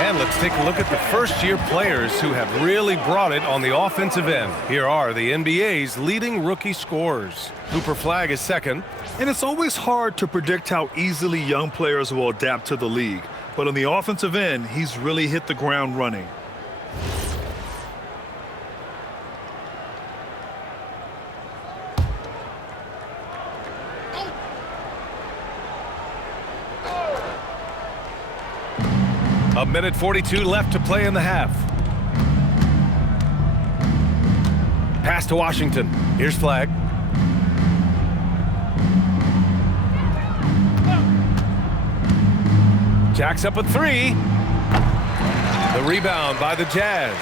And let's take a look at the first-year players who have really brought it on the offensive end. Here are the NBA's leading rookie scorers. Cooper Flagg is second. And it's always hard to predict how easily young players will adapt to the league. But on the offensive end, he's really hit the ground running. A 1:42 left to play in the half. Pass to Washington. Here's Flagg. Jacks up a three. The rebound by the Jazz.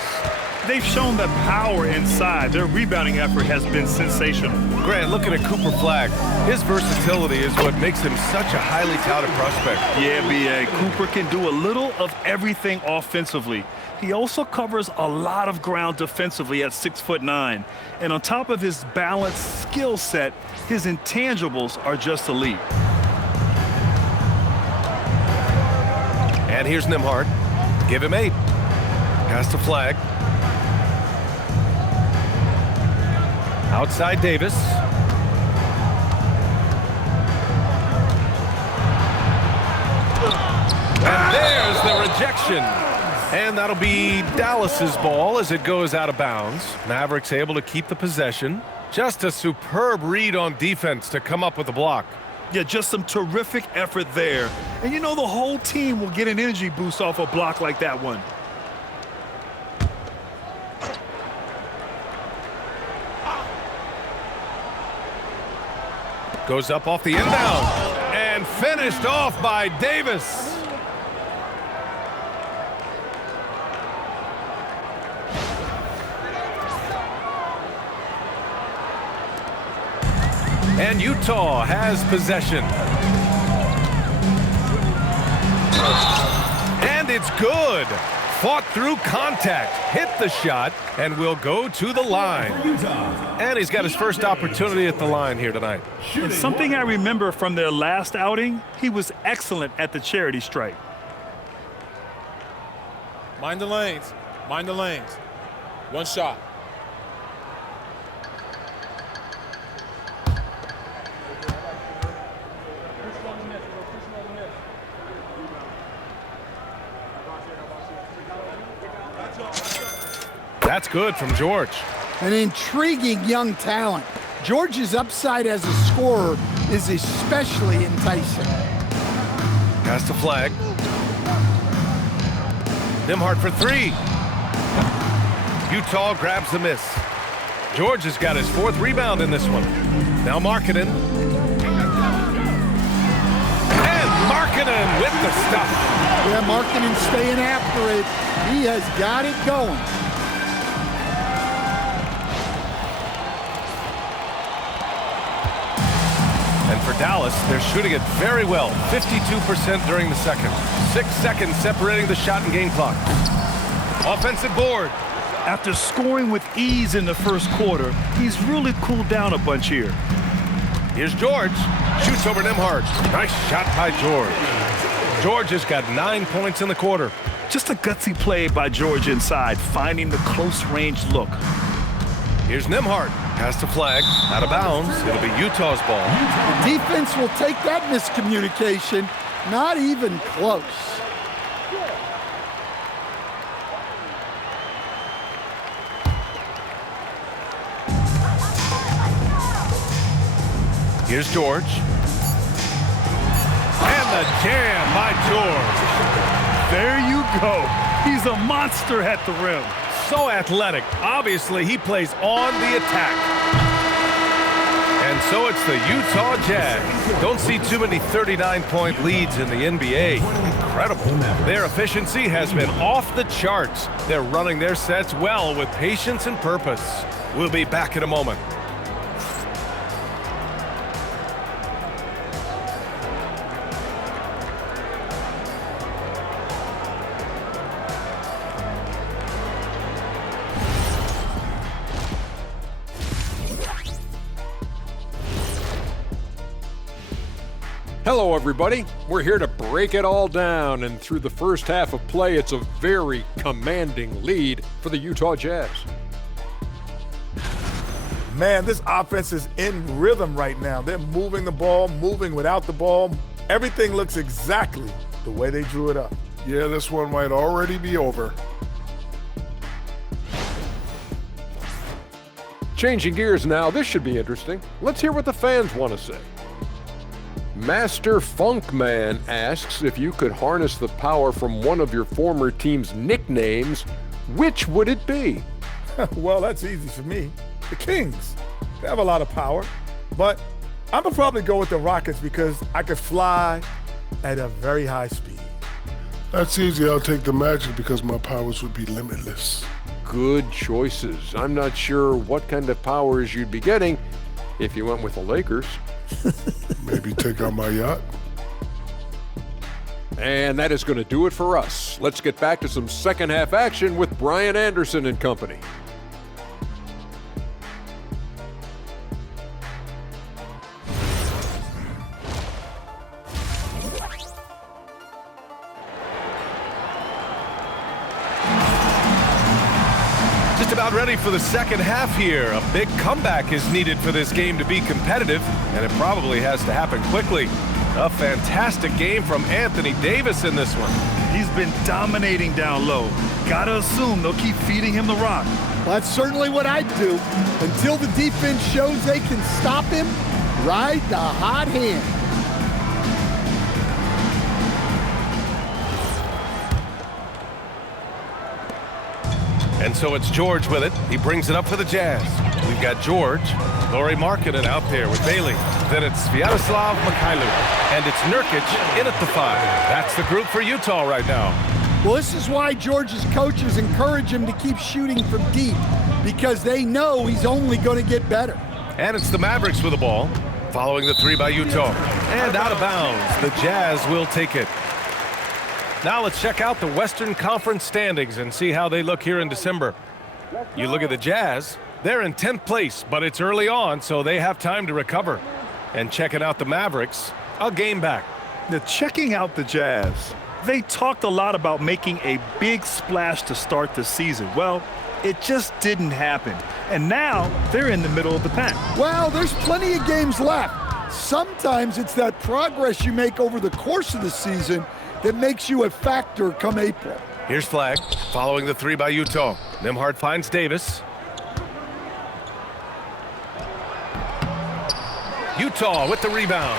They've shown that power inside. Their rebounding effort has been sensational. Grant, looking at Cooper Flagg, his versatility is what makes him such a highly touted prospect. Yeah, B.A. Cooper can do a little of everything offensively. He also covers a lot of ground defensively at 6'9". And on top of his balanced skill set, his intangibles are just elite. And here's Nembhard. Give him 8. Pass to Flagg. Outside Davis. There's the rejection. And that'll be Dallas's ball as it goes out of bounds. Mavericks able to keep the possession. Just a superb read on defense to come up with the block. Yeah, just some terrific effort there. And you know the whole team will get an energy boost off a block like that one. Goes up off the inbound and finished off by Davis. And Utah has possession. And it's good. Fought through contact, hit the shot, and will go to the line. And he's got his first opportunity at the line here tonight. Something I remember from their last outing, he was excellent at the charity stripe. Mind the lanes. Mind the lanes. One shot. That's good from George. An intriguing young talent. George's upside as a scorer is especially enticing. Pass to Flagg. Nembhard for three. Utah grabs the miss. George has got his fourth rebound in this one. Now Markkanen. And Markkanen with the stuff. Yeah, Markkanen staying after it. He has got it going. And for Dallas, they're shooting it very well. 52% during the second. 6 seconds separating the shot and game clock. Offensive board. After scoring with ease in the first quarter, he's really cooled down a bunch here. Here's George. Shoots over Nembhard. Nice shot by George. George has got 9 points in the quarter. Just a gutsy play by George inside, finding the close-range look. Here's Nembhard. Pass to Flagg. Out of bounds. It'll be Utah's ball. The defense will take that miscommunication. Not even close. Here's George. And the jam by George. There you go. He's a monster at the rim. So athletic. Obviously, he plays on the attack. And so it's the Utah Jazz. Don't see too many 39-point leads in the NBA. Incredible. Their efficiency has been off the charts. They're running their sets well with patience and purpose. We'll be back in a moment. Hello, everybody. We're here to break it all down, and through the first half of play, it's a very commanding lead for the Utah Jazz. Man, this offense is in rhythm right now. They're moving the ball, moving without the ball. Everything looks exactly the way they drew it up. Yeah, this one might already be over. Changing gears now, this should be interesting. Let's hear what the fans want to say. Master Funkman asks if you could harness the power from one of your former team's nicknames, which would it be? Well, that's easy for me. The Kings. They have a lot of power, but I'm gonna probably go with the Rockets because I could fly at a very high speed. That's easy. I'll take the Magic because my powers would be limitless. Good choices. I'm not sure what kind of powers you'd be getting if you went with the Lakers. Maybe take out my yacht. And that is going to do it for us. Let's get back to some second half action with Brian Anderson and company. Just about ready for the second half here. A big comeback is needed for this game to be competitive, and it probably has to happen quickly. A fantastic game from Anthony Davis in this one. He's been dominating down low. Gotta assume they'll keep feeding him the rock. Well, that's certainly what I'd do. Until the defense shows they can stop him, ride the hot hand. And so it's George with it. He brings it up for the Jazz. We've got George, Lauri Markkanen out there with Bailey. Then it's Sviatoslav Mikhailuk. And it's Nurkic in at the 5. That's the group for Utah right now. Well, this is why George's coaches encourage him to keep shooting from deep, because they know he's only going to get better. And it's the Mavericks with the ball, following the 3 by Utah. And out of bounds, the Jazz will take it. Now let's check out the Western Conference standings and see how they look here in December. You look at the Jazz, they're in 10th place, but it's early on, so they have time to recover. And checking out the Mavericks, a game back. Now, checking out the Jazz, they talked a lot about making a big splash to start the season. Well, it just didn't happen. And now they're in the middle of the pack. Well, there's plenty of games left. Sometimes it's that progress you make over the course of the season that makes you a factor come April. Here's Flagg, following the 3 by Utah. Nembhard finds Davis. Utah with the rebound.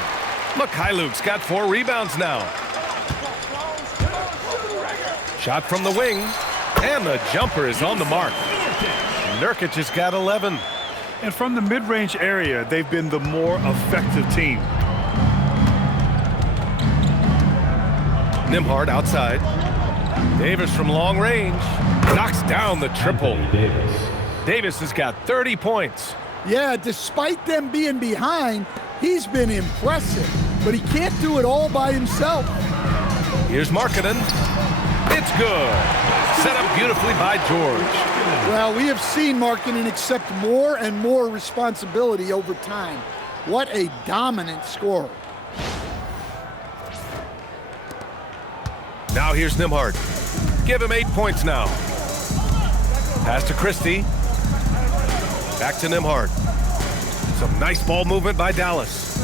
Mikhailuk's got 4 rebounds now. Shot from the wing, and the jumper is on the mark. Nurkic has got 11. And from the mid-range area, they've been the more effective team. Nembhard outside. Davis from long range knocks down the triple. Davis has got 30 points. Yeah, despite them being behind, he's been impressive, but he can't do it all by himself. Here's Markkanen. It's good. Set up beautifully by George. Well, we have seen Markkanen accept more and more responsibility over time. What a dominant scorer. Now here's Nembhard. Give him 8 points now. Pass to Christie. Back to Nembhard. Some nice ball movement by Dallas.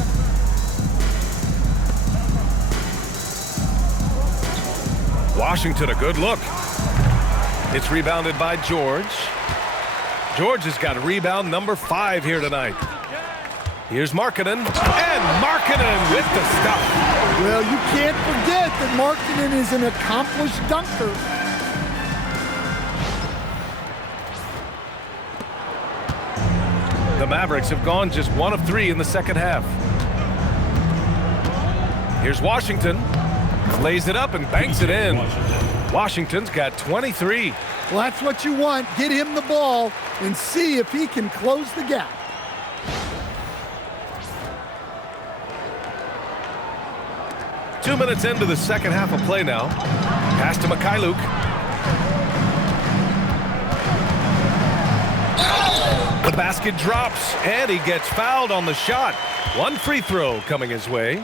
Washington, a good look. It's rebounded by George. George has got rebound number 5 here tonight. Here's Markkanen, and Markkanen with the stuff. Well, you can't forget that Markkanen is an accomplished dunker. The Mavericks have gone just 1 of 3 in the second half. Here's Washington. Lays it up and banks it in. Washington's got 23. Well, that's what you want. Get him the ball and see if he can close the gap. Two minutes into the second half of play now. Pass to Mikhailuk. The basket drops, and he gets fouled on the shot. 1 free throw coming his way.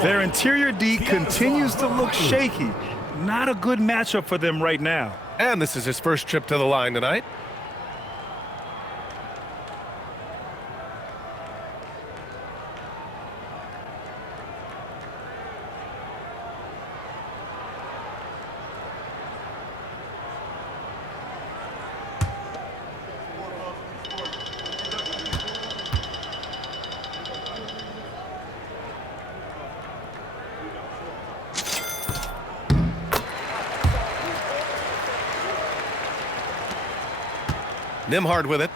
Their interior D continues to look shaky. Not a good matchup for them right now. And this is his first trip to the line tonight. Nembhard with it.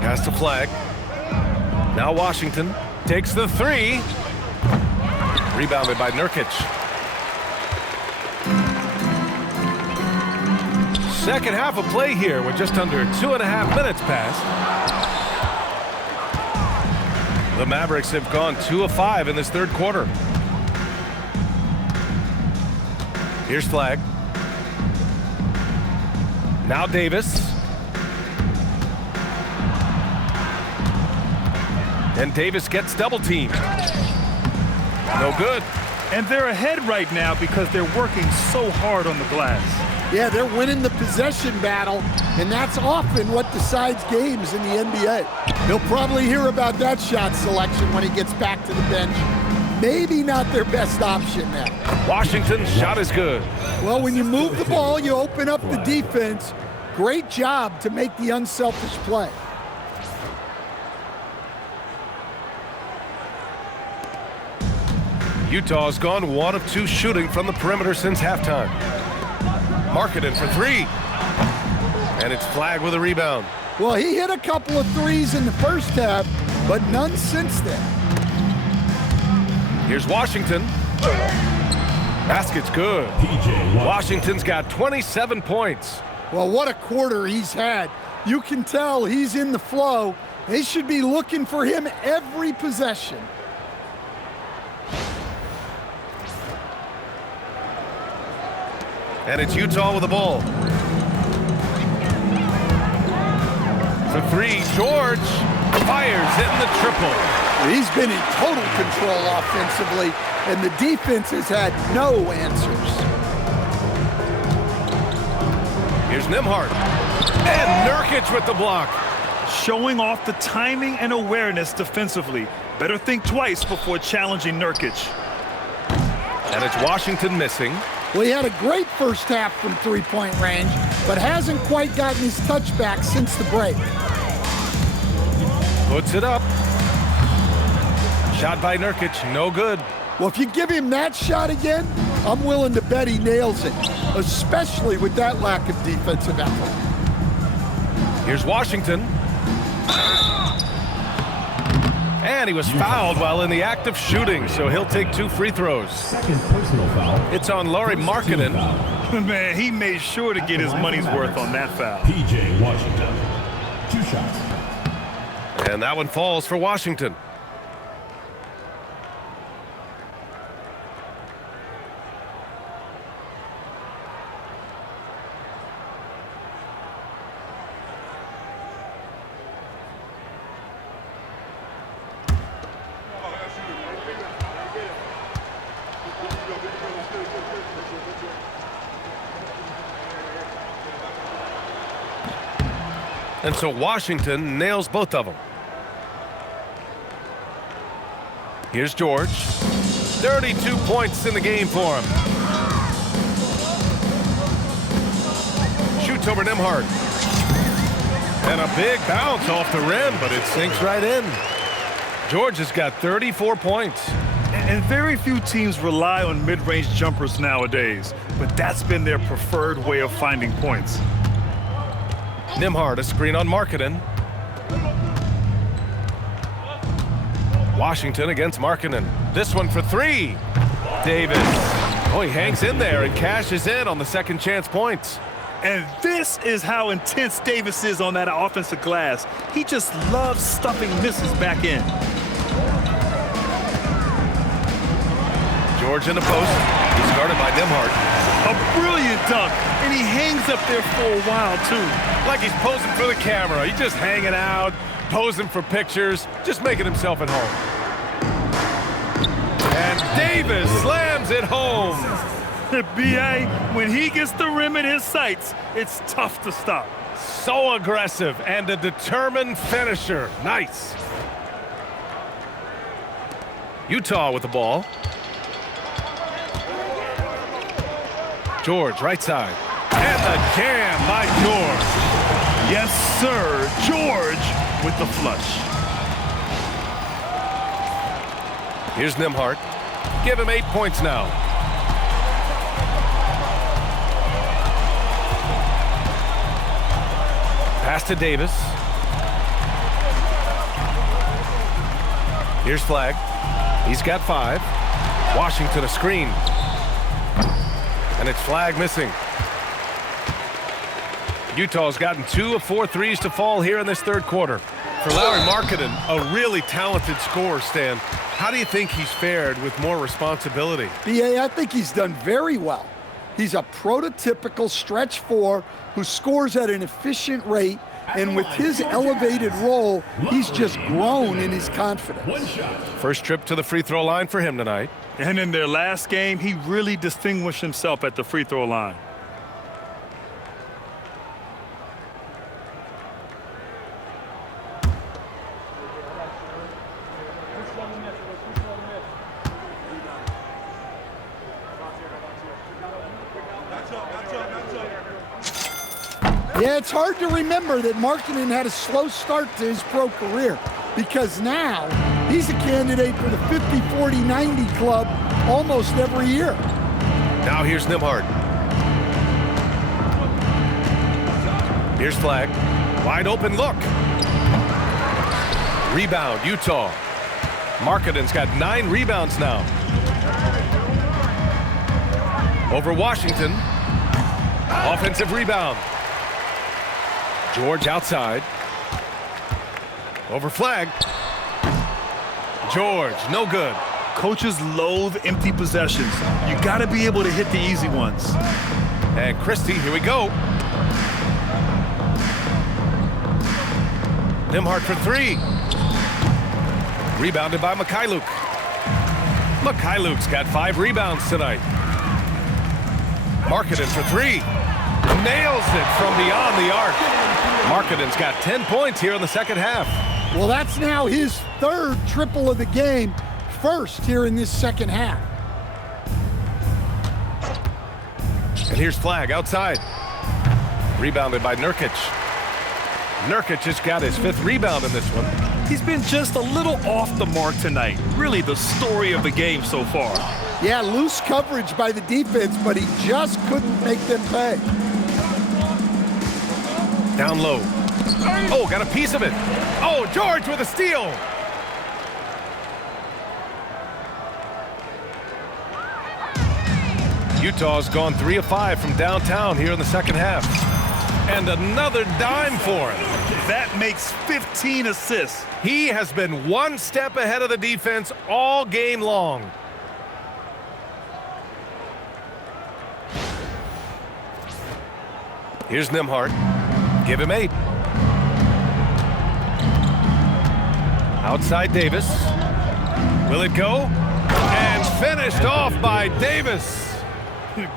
Pass to Flagg. Now Washington takes the 3. Rebounded by Nurkic. Second half of play here with just under 2.5 minutes passed. The Mavericks have gone 2 of 5 in this third quarter. Here's Flagg. Now Davis. And Davis gets double teamed. No good. And they're ahead right now because they're working so hard on the glass. Yeah, they're winning the possession battle, and that's often what decides games in the NBA. He'll probably hear about that shot selection when he gets back to the bench. Maybe not their best option now. Washington's shot is good. Well, when you move the ball, you open up the defense. Great job to make the unselfish play. Utah's gone 1 of 2 shooting from the perimeter since halftime. Marketing for 3. And it's Flagg with a rebound. Well, he hit a couple of threes in the first half, but none since then. Here's Washington. Basket's good. Washington's got 27 points. Well, what a quarter he's had. You can tell he's in the flow. They should be looking for him every possession. And it's Utah with the ball. For 3, George fires, hitting the triple. He's been in total control offensively, and the defense has had no answers. Here's Nembhard. And Nurkic with the block. Showing off the timing and awareness defensively. Better think twice before challenging Nurkic. And it's Washington missing. Well, he had a great first half from three-point range, but hasn't quite gotten his touchback since the break. Puts it up. Shot by Nurkic, no good. Well, if you give him that shot again, I'm willing to bet he nails it, especially with that lack of defensive effort. Here's Washington. And he was fouled while in the act of shooting, so he'll take 2 free throws. Second personal foul. It's on Lauri Markkanen. Man, he made sure to get his money's worth on that foul. PJ Washington. 2 shots. And that one falls for Washington. And so Washington nails both of them. Here's George. 32 points in the game for him. Shoots over Nembhard. And a big bounce off the rim, but it sinks right in. George has got 34 points. And very few teams rely on mid-range jumpers nowadays, but that's been their preferred way of finding points. Nembhard, a screen on Markkanen. Washington against Markkanen. This one for 3. Davis. Oh, he hangs in there and cashes in on the second chance points. And this is how intense Davis is on that offensive glass. He just loves stuffing misses back in. George in the post. He's guarded by Nembhard. A brilliant dunk, and he hangs up there for a while, too. Like he's posing for the camera. He's just hanging out, posing for pictures, just making himself at home. And Davis slams it home. B.A., when he gets the rim in his sights, it's tough to stop. So aggressive and a determined finisher. Nice. Utah with the ball. George, right side. And the jam by George. Yes, sir. George with the flush. Here's Nembhard. Give him 8 points now. Pass to Davis. Here's Flagg. He's got 5. Washington a screen. And it's Flagg missing. Utah's gotten 2 of 4 threes to fall here in this third quarter. For Lauri Markkanen, a really talented scorer, Stan. How do you think he's fared with more responsibility? B.A., I think he's done very well. He's a prototypical stretch 4 who scores at an efficient rate, and with his elevated role, he's just grown in his confidence. First trip to the free throw line for him tonight. And in their last game, he really distinguished himself at the free throw line. Yeah, it's hard to remember that Markkanen had a slow start to his pro career, because now he's a candidate for the 50, 40, 90 club almost every year. Now here's Nembhard. Here's Flagg. Wide open look. Rebound, Utah. Markkanen's got 9 rebounds now. Over Washington. Offensive rebound. George outside. Over Flagg. George, no good. Coaches loathe empty possessions. You got to be able to hit the easy ones. And Christie, here we go. Nembhard for 3. Rebounded by Mikhailuk. Mikhailuk's got 5 rebounds tonight. Markkanen for 3. Nails it from beyond the arc. Markkanen's got 10 points here in the second half. Well, that's now his 3rd triple of the game, first here in this second half. And here's Flagg outside. Rebounded by Nurkic. Nurkic just got his 5th rebound in this one. He's been just a little off the mark tonight. Really the story of the game so far. Yeah, loose coverage by the defense, but he just couldn't make them pay. Down low. Oh, got a piece of it. Oh, George with a steal. Utah's gone 3 of 5 from downtown here in the second half. And another dime for him. That makes 15 assists. He has been 1 step ahead of the defense all game long. Here's Nembhard. Give him 8. Outside Davis. Will it go? And finished off by Davis.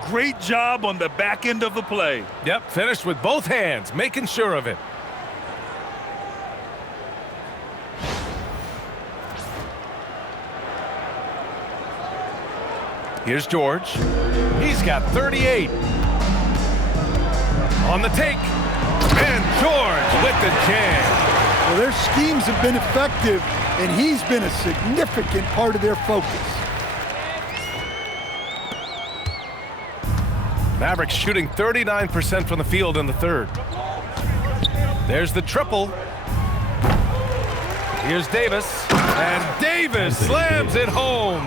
Great job on the back end of the play. Yep, finished with both hands, making sure of it. Here's George. He's got 38. On the take. And George with the jam. Well, their schemes have been effective, and he's been a significant part of their focus. Mavericks shooting 39% from the field in the 3rd. There's the triple. Here's Davis. And Davis slams it home.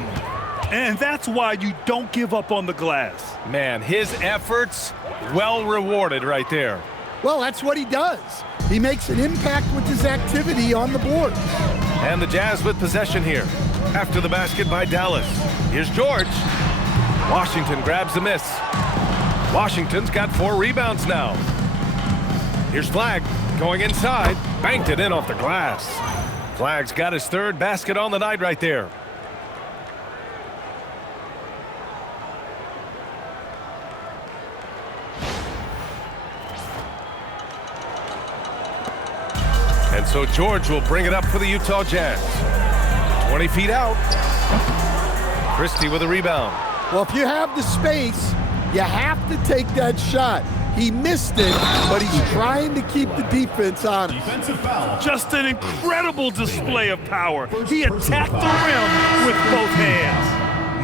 And that's why you don't give up on the glass. Man, his efforts well rewarded right there. Well, that's what he does. He makes an impact with his activity on the board. And the Jazz with possession here. After the basket by Dallas. Here's George. Washington grabs the miss. Washington's got 4 rebounds now. Here's Flagg going inside. Banked it in off the glass. Flagg's got his 3rd basket on the night right there. And so George will bring it up for the Utah Jazz. 20 feet out. Christie with a rebound. Well, if you have the space, you have to take that shot. He missed it, but he's trying to keep the defense honest. Just an incredible display of power. He attacked the rim with both hands.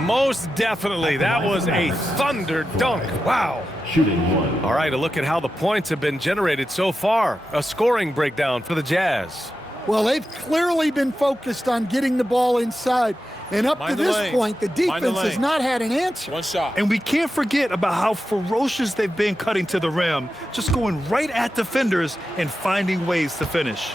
Most definitely. That was a thunder dunk. Wow. Shooting 1. All right, a look at how the points have been generated so far. A scoring breakdown for the Jazz. Well, they've clearly been focused on getting the ball inside. And up to this point, the defense has not had an answer. 1 shot. And we can't forget about how ferocious they've been cutting to the rim, just going right at defenders and finding ways to finish.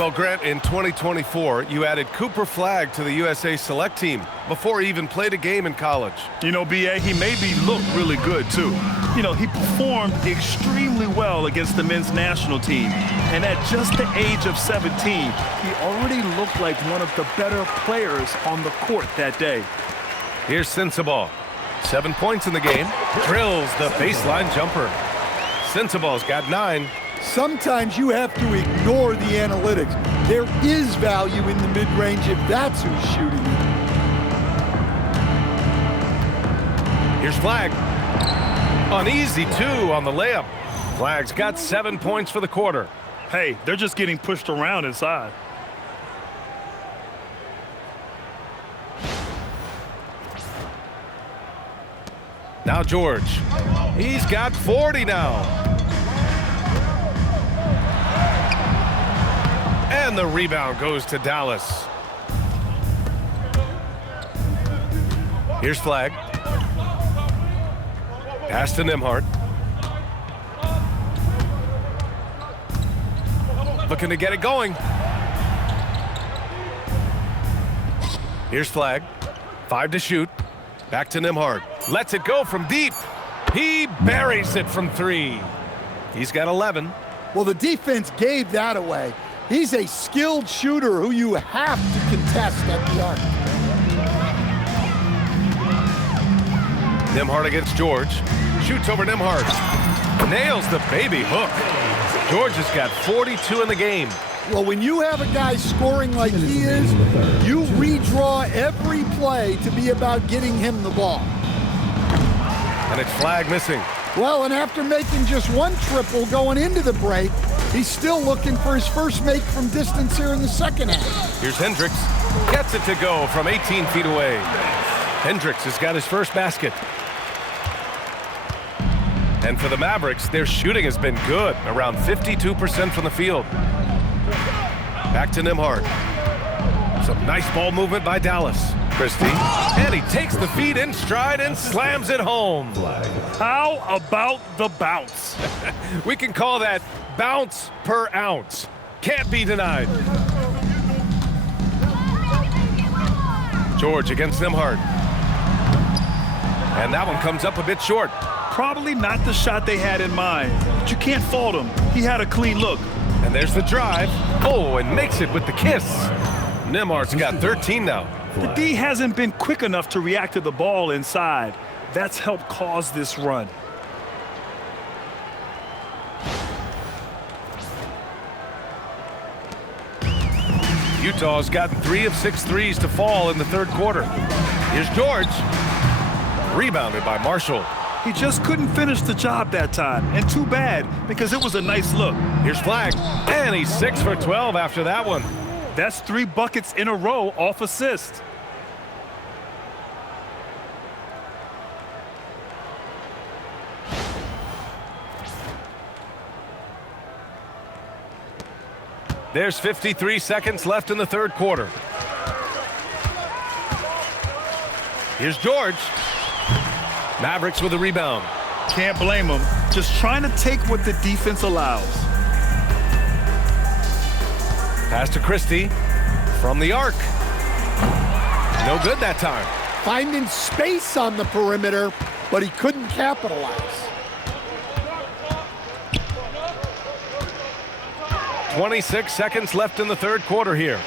Well, Grant, in 2024, you added Cooper Flagg to the USA Select team before he even played a game in college. You know, B.A., he made me look really good, too. You know, he performed extremely well against the men's national team. And at just the age of 17, he already looked like one of the better players on the court that day. Here's Sensabaugh. 7 points in the game. Drills the baseline jumper. Sensabaugh's got 9. Sometimes you have to ignore the analytics. There is value in the mid-range if that's who's shooting it. Here's Flagg. An easy 2 on the layup. Flagg's got 7 points for the quarter. Hey, they're just getting pushed around inside. Now George. He's got 40 now. And the rebound goes to Dallas. Here's Flagg. Pass to Nembhard. Looking to get it going. Here's Flagg. 5 to shoot. Back to Nembhard. Lets it go from deep. He buries it from 3. He's got 11. Well, the defense gave that away. He's a skilled shooter who you have to contest at the arc. Nembhard against George. Shoots over Nembhard. Nails the baby hook. George has got 42 in the game. Well, when you have a guy scoring like he is, you redraw every play to be about getting him the ball. And it's Flagg missing. Well, and after making just 1 triple going into the break, he's still looking for his first make from distance here in the second half. Here's Hendricks. Gets it to go from 18 feet away. Hendricks has got his first basket. And for the Mavericks, their shooting has been good, around 52% from the field. Back to Nembhard. Some nice ball movement by Dallas. Christie. And he takes the feed in stride and slams it home. How about the bounce? We can call that bounce per ounce. Can't be denied. George against Nembhard. And that one comes up a bit short. Probably not the shot they had in mind, but you can't fault him. He had a clean look. And there's the drive. Oh, and makes it with the kiss. Nembhard's got 13 now. The D hasn't been quick enough to react to the ball inside. That's helped cause this run. Utah's gotten 3 of 6 threes to fall in the third quarter. Here's George. Rebounded by Marshall. He just couldn't finish the job that time, and too bad, because it was a nice look. Here's Flagg, and he's 6 for 12 after that one. That's 3 buckets in a row off assist. There's 53 seconds left in the third quarter. Here's George. Mavericks with a rebound. Can't blame him. Just trying to take what the defense allows. Pass to Christie from the arc. No good that time. Finding space on the perimeter, but he couldn't capitalize. 26 seconds left in the third quarter here.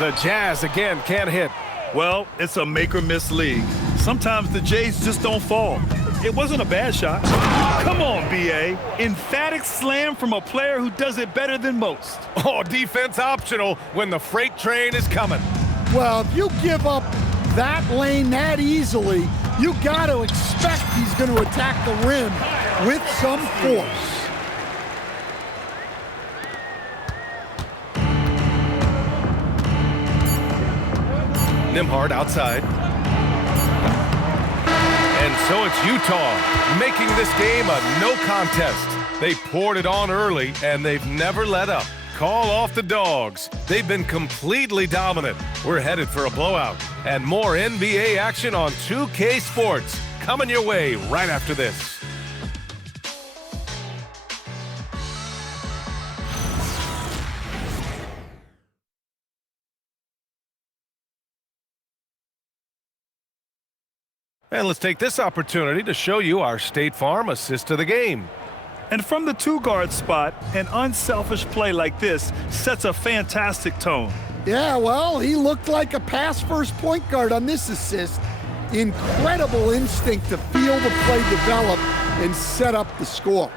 The Jazz again can't hit. Well, it's a make-or-miss league. Sometimes the Jays just don't fall. It wasn't a bad shot. Come on, B.A. Emphatic slam from a player who does it better than most. Oh, defense optional when the freight train is coming. Well, if you give up that lane that easily, you got to expect he's going to attack the rim with some force. Nembhard outside. And so it's Utah making this game a no contest. They poured it on early, and they've never let up. Call off the dogs. They've been completely dominant. We're headed for a blowout. And more NBA action on 2K Sports. Coming your way right after this. And let's take this opportunity to show you our State Farm assist of the game. And from the two-guard spot, an unselfish play like this sets a fantastic tone. Yeah, well, he looked like a pass-first point guard on this assist. Incredible instinct to feel the play develop and set up the score.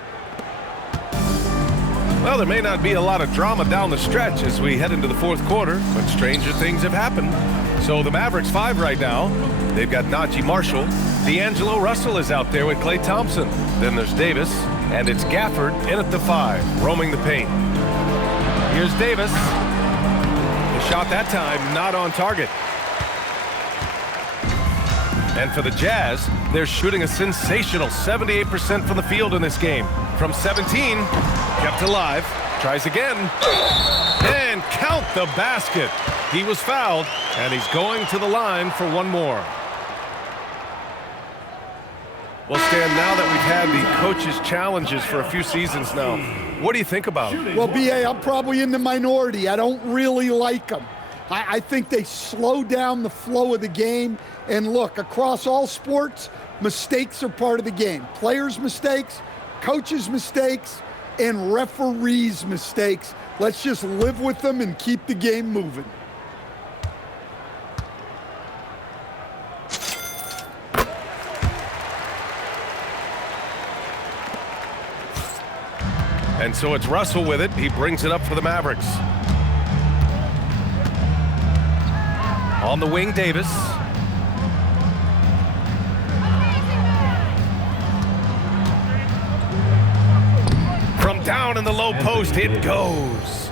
Well, there may not be a lot of drama down the stretch as we head into the fourth quarter, but stranger things have happened. So the Mavericks 5 right now. They've got Najee Marshall. D'Angelo Russell is out there with Klay Thompson. Then there's Davis, and it's Gafford in at the 5, roaming the paint. Here's Davis. The shot that time not on target. And for the Jazz, they're shooting a sensational 78% from the field in this game. From 17, kept alive, tries again, and count the basket. He was fouled, and he's going to the line for one more. Well, Stan, now that we've had the coaches' challenges for a few seasons now, what do you think about it? Well, B.A., I'm probably in the minority. I don't really like them. I think they slow down the flow of the game. And look, across all sports, mistakes are part of the game. Players' mistakes, coaches' mistakes, and referees' mistakes. Let's just live with them and keep the game moving. And so it's Russell with it. He brings it up for the Mavericks. On the wing, Davis. From down in the low post, it goes.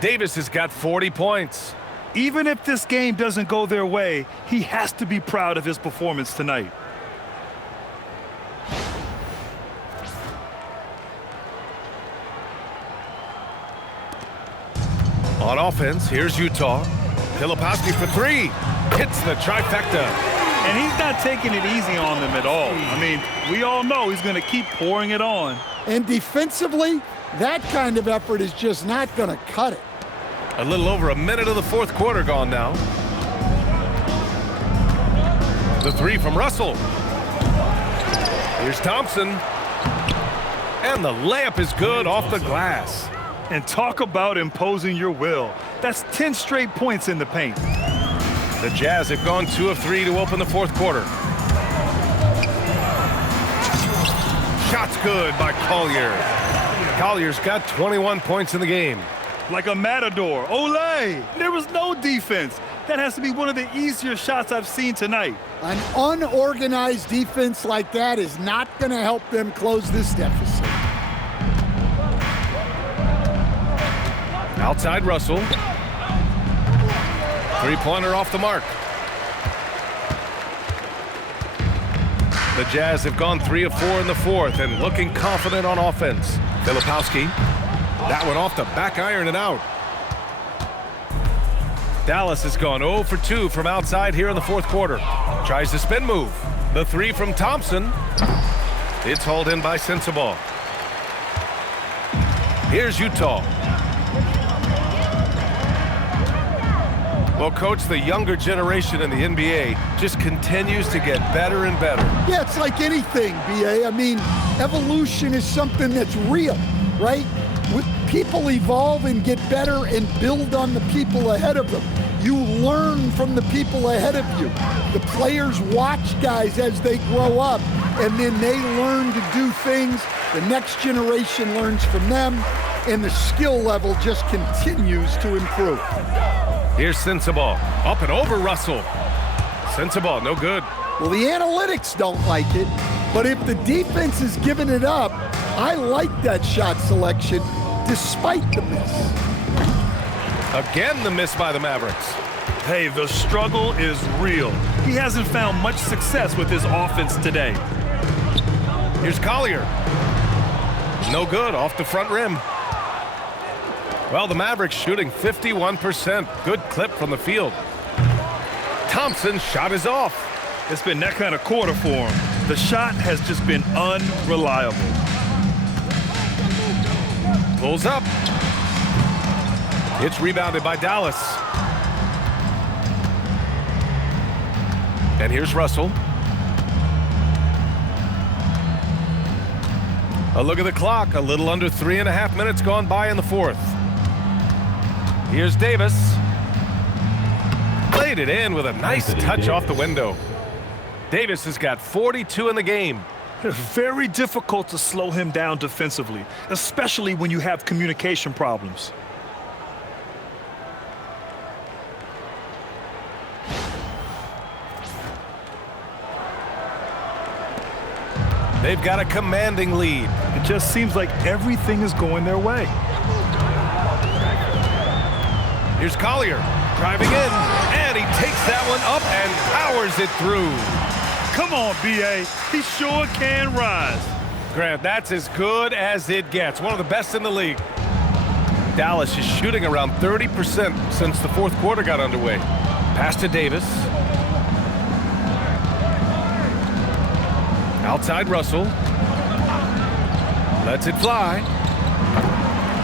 Davis has got 40 points. Even if this game doesn't go their way, he has to be proud of his performance tonight. On offense, here's Utah. Filipowski for 3. Hits the trifecta. And he's not taking it easy on them at all. I mean, we all know he's going to keep pouring it on. And defensively, that kind of effort is just not going to cut it. A little over a minute of the fourth quarter gone now. The 3 from Russell. Here's Thompson. And the layup is good off the glass. And talk about imposing your will. That's 10 straight points in the paint. The Jazz have gone 2 of 3 to open the fourth quarter. Shot's good by Collier. Collier's got 21 points in the game. Like a matador. Olé! There was no defense. That has to be one of the easier shots I've seen tonight. An unorganized defense like that is not going to help them close this deficit. Outside Russell. Three-pointer off the mark. The Jazz have gone 3 of 4 in the fourth and looking confident on offense. Filipowski. That one off the back iron and out. Dallas has gone 0 for 2 from outside here in the fourth quarter. Tries the spin move. The 3 from Thompson. It's hauled in by Sensabaugh. Here's Utah. Well, Coach, the younger generation in the NBA just continues to get better and better. Yeah, it's like anything, B.A. I mean, evolution is something that's real, right? People evolve and get better and build on the people ahead of them. You learn from the people ahead of you. The players watch guys as they grow up, and then they learn to do things. The next generation learns from them, and the skill level just continues to improve. Here's Sensabaugh. Up and over Russell. Sensabaugh, no good. Well, the analytics don't like it, but if the defense is giving it up, I like that shot selection despite the miss. Again, the miss by the Mavericks. Hey, the struggle is real. He hasn't found much success with his offense today. Here's Collier. No good, off the front rim. Well, the Mavericks shooting 51%. Good clip from the field. Thompson's shot is off. It's been that kind of quarter for him. The shot has just been unreliable. Pulls up. It's rebounded by Dallas. And here's Russell. A look at the clock. A little under 3.5 minutes gone by in the fourth. Here's Davis. Played it in with a nice touch off the window. Davis has got 42 in the game. It's very difficult to slow him down defensively, especially when you have communication problems. They've got a commanding lead. It just seems like everything is going their way. Here's Collier driving in, and he takes that one up and powers it through. Come on, B.A. He sure can rise. Grant, that's as good as it gets. One of the best in the league. Dallas is shooting around 30% since the fourth quarter got underway. Pass to Davis. Outside Russell. Lets it fly.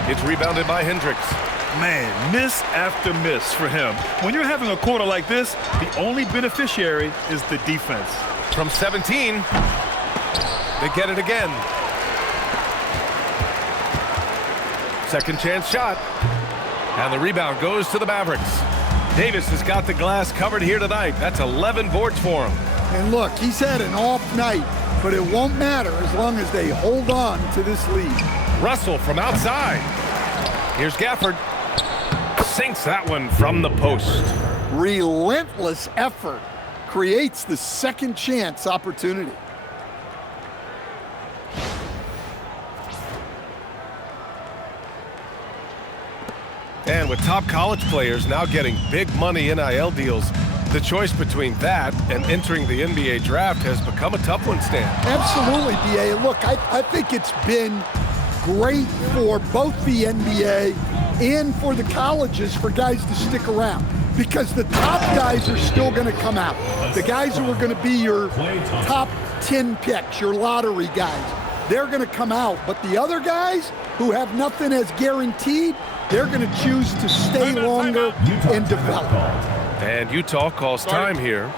It's rebounded by Hendricks. Man, miss after miss for him. When you're having a quarter like this, the only beneficiary is the defense. From 17, they get it again. Second chance shot. And the rebound goes to the Mavericks. Davis has got the glass covered here tonight. That's 11 boards for him. And look, he's had an off night, but it won't matter as long as they hold on to this lead. Russell from outside. Here's Gafford. Sinks that one from the post. Relentless effort creates the second chance opportunity. And with top college players now getting big money NIL deals, the choice between that and entering the NBA draft has become a tough one, Stan. Absolutely, B.A. Look, I think it's been great for both the NBA and for the colleges for guys to stick around, because the top guys are still going to come out. The guys who are going to be your top 10 picks, your lottery guys, they're going to come out. But the other guys who have nothing as guaranteed, they're going to choose to stay longer and develop. And Utah calls time here.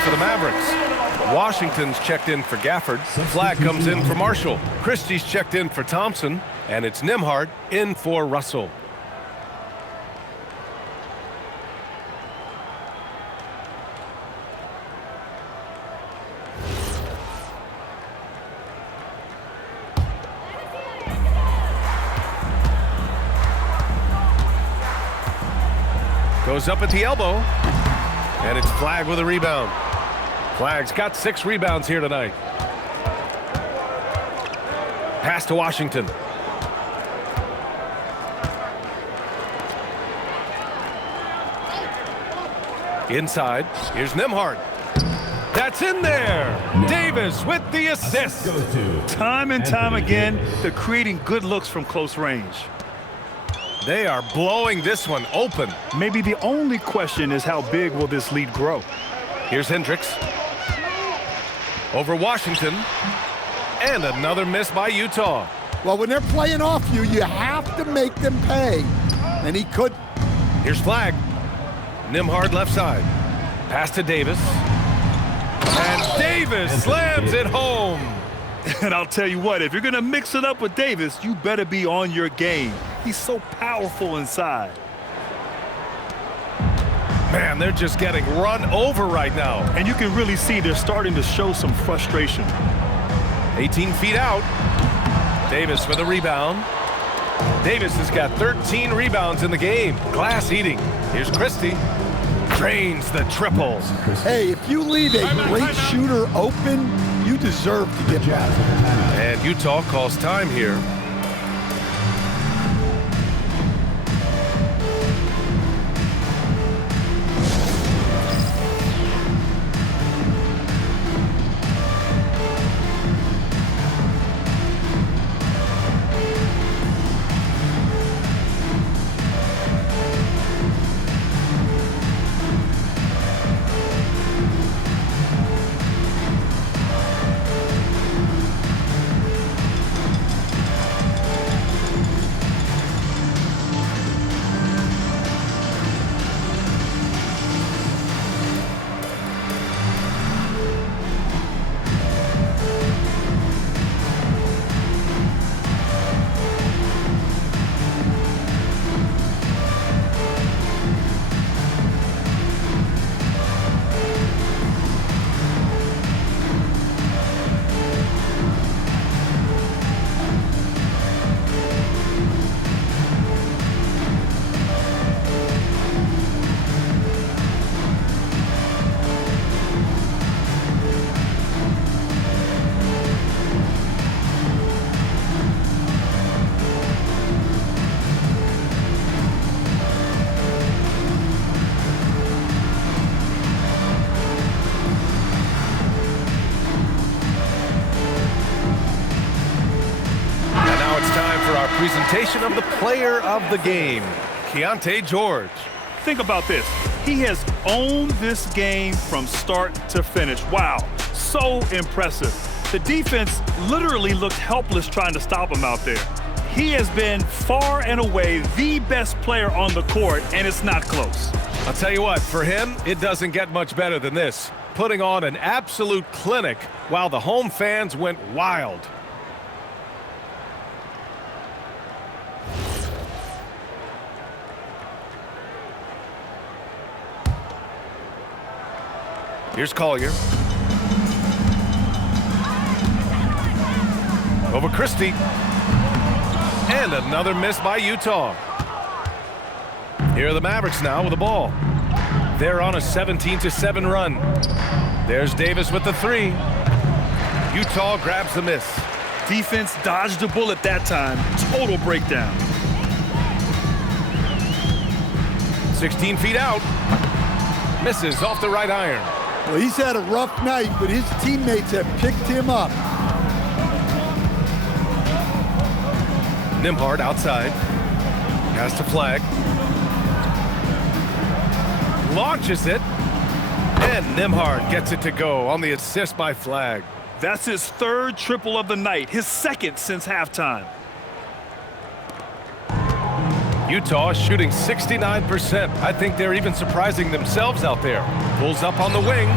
For the Mavericks. Washington's checked in for Gafford. Flagg comes in for Marshall. Christie's checked in for Thompson. And it's Nembhard in for Russell. Goes up at the elbow. And it's Flagg with a rebound. Flagg's got 6 rebounds here tonight. Pass to Washington. Inside, here's Nembhard. That's in there. Davis with the assist. Time and time again, they're creating good looks from close range. They are blowing this one open. Maybe the only question is how big will this lead grow? Here's Hendricks. Over Washington. And another miss by Utah. Well, when they're playing off you, you have to make them pay. And he couldn't. Here's Flagg. Nembhard left side. Pass to Davis. And Davis slams it home. And I'll tell you what, if you're going to mix it up with Davis, you better be on your game. He's so powerful inside. Man, they're just getting run over right now. And you can really see they're starting to show some frustration. 18 feet out. Davis with a rebound. Davis has got 13 rebounds in the game. Glass eating. Here's Christie. Drains the triple. Hey, if you leave a great shooter open, you deserve to get back. And Utah calls time here. Presentation of the player of the game, Keontae George. Think about this. He has owned this game from start to finish. Wow, so impressive. The defense literally looked helpless trying to stop him out there. He has been far and away the best player on the court, and it's not close. I'll tell you what, for him, it doesn't get much better than this. Putting on an absolute clinic while the home fans went wild. Here's Collier. Over Christie. And another miss by Utah. Here are the Mavericks now with the ball. They're on a 17-7 run. There's Davis with the three. Utah grabs the miss. Defense dodged a bullet that time. Total breakdown. 16 feet out. Misses off the right iron. Well, he's had a rough night, but his teammates have picked him up. Nembhard outside. Pass to Flagg. Launches it. And Nembhard gets it to go on the assist by Flagg. That's his third triple of the night, his second since halftime. Utah shooting 69%. I think they're even surprising themselves out there. Pulls up on the wing.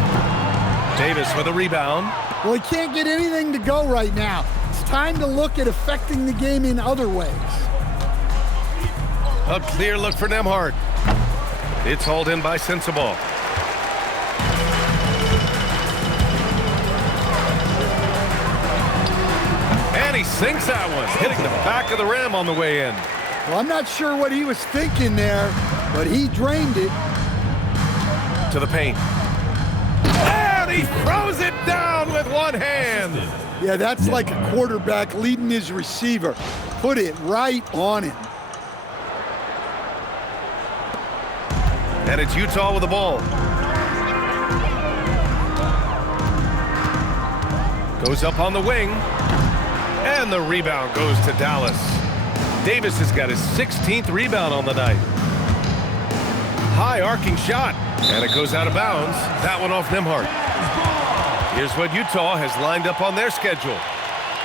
Davis with a rebound. Well, he can't get anything to go right now. It's time to look at affecting the game in other ways. A clear look for Nembhard. It's hauled in by Sensabaugh. And he sinks that one, hitting the back of the rim on the way in. Well, I'm not sure what he was thinking there, but he drained it. To the paint. And he throws it down with one hand. Yeah, that's like a quarterback leading his receiver. Put it right on him. And it's Utah with the ball. Goes up on the wing. And the rebound goes to Dallas. Davis has got his 16th rebound on the night. High arcing shot, and it goes out of bounds. That one off Nembhard. Here's what Utah has lined up on their schedule.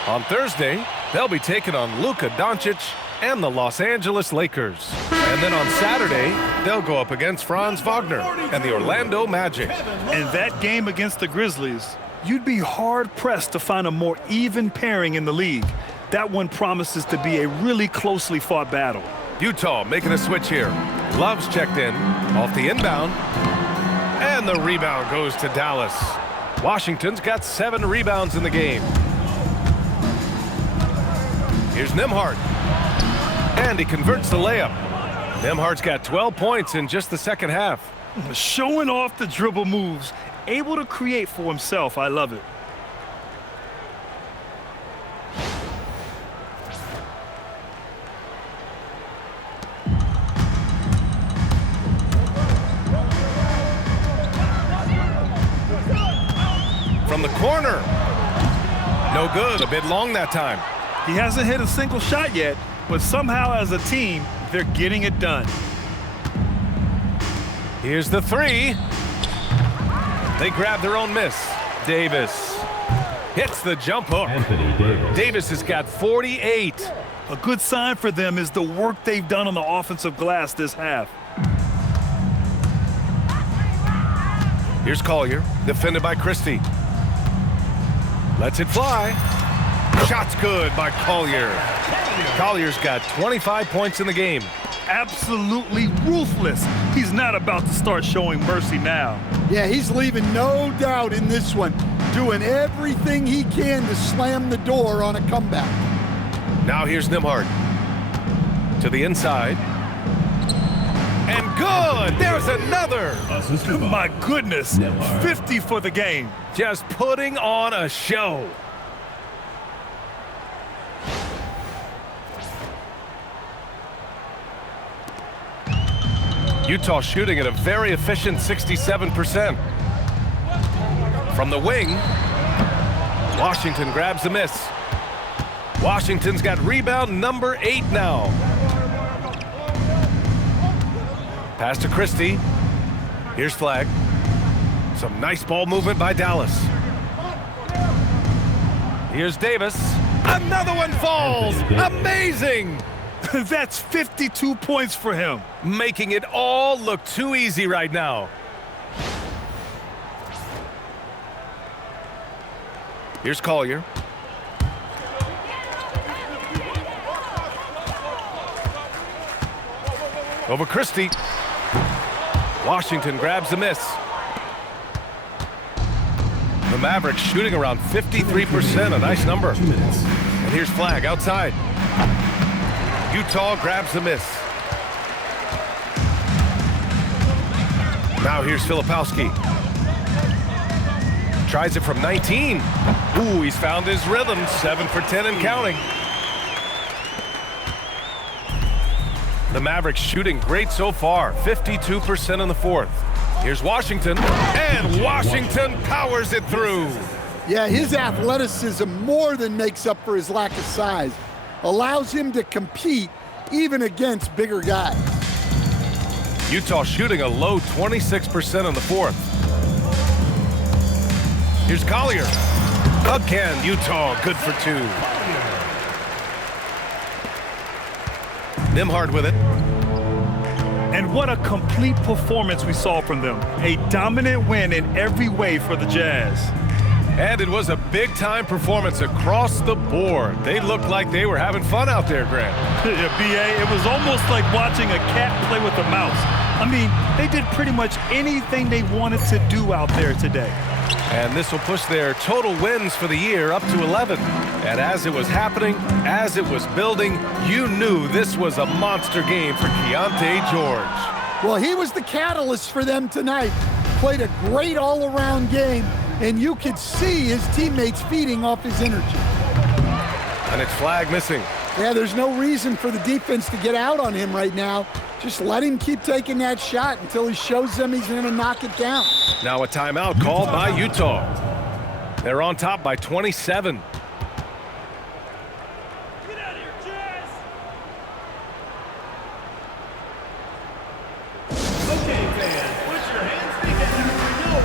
On Thursday, they'll be taking on Luka Doncic and the Los Angeles Lakers. And then on Saturday, they'll go up against Franz Wagner and the Orlando Magic. In that game against the Grizzlies, you'd be hard-pressed to find a more even pairing in the league. That one promises to be a really closely fought battle. Utah making a switch here. Love's checked in, off the inbound, and the rebound goes to Dallas. Washington's got 7 rebounds in the game. Here's Nembhard, and he converts the layup. Nembhard's got 12 points in just the second half. Showing off the dribble moves, able to create for himself. I love it. From the corner. No good, a bit long that time. He hasn't hit a single shot yet, but somehow as a team, they're getting it done. Here's the 3. They grab their own miss. Davis hits the jump hook. Davis has got 48. A good sign for them is the work they've done on the offensive glass this half. Here's Collier, defended by Christie. Lets it fly. Shot's good by Collier. Collier's got 25 points in the game. Absolutely ruthless. He's not about to start showing mercy now. Yeah, he's leaving no doubt in this one, doing everything he can to slam the door on a comeback. Now here's Nembhard. To the inside. And good! There's another! My goodness, 50 for the game. Just putting on a show. Utah shooting at a very efficient 67%. From the wing, Washington grabs the miss. Washington's got rebound number 8 now. Pass to Christie. Here's Flagg. Some nice ball movement by Dallas. Here's Davis. Another one falls. Amazing. That's 52 points for him. Making it all look too easy right now. Here's Collier. Over Christie. Washington grabs the miss. The Mavericks shooting around 53%, a nice number. And here's Flagg outside. Utah grabs the miss. Now here's Filipowski. Tries it from 19. Ooh, he's found his rhythm. 7 for 10 and counting. The Mavericks shooting great so far. 52% in the fourth. Here's Washington, and Washington powers it through. Yeah, his athleticism more than makes up for his lack of size. Allows him to compete even against bigger guys. Utah shooting a low 26% in the fourth. Here's Collier. Again, Utah good for 2. Nembhard with it. And what a complete performance we saw from them. A dominant win in every way for the Jazz. And it was a big-time performance across the board. They looked like they were having fun out there, Grant. Yeah, B.A., it was almost like watching a cat play with a mouse. I mean, they did pretty much anything they wanted to do out there today. And this will push their total wins for the year up to 11. And as it was happening, as it was building, you knew this was a monster game for Keontae George. Well, he was the catalyst for them tonight. Played a great all-around game, and you could see his teammates feeding off his energy. And it's Flagg missing. Yeah, there's no reason for the defense to get out on him right now. Just let him keep taking that shot until he shows them he's going to knock it down. Now a timeout called by Utah. They're on top by 27. Get out of here, Jazz! fans, put your hands together for your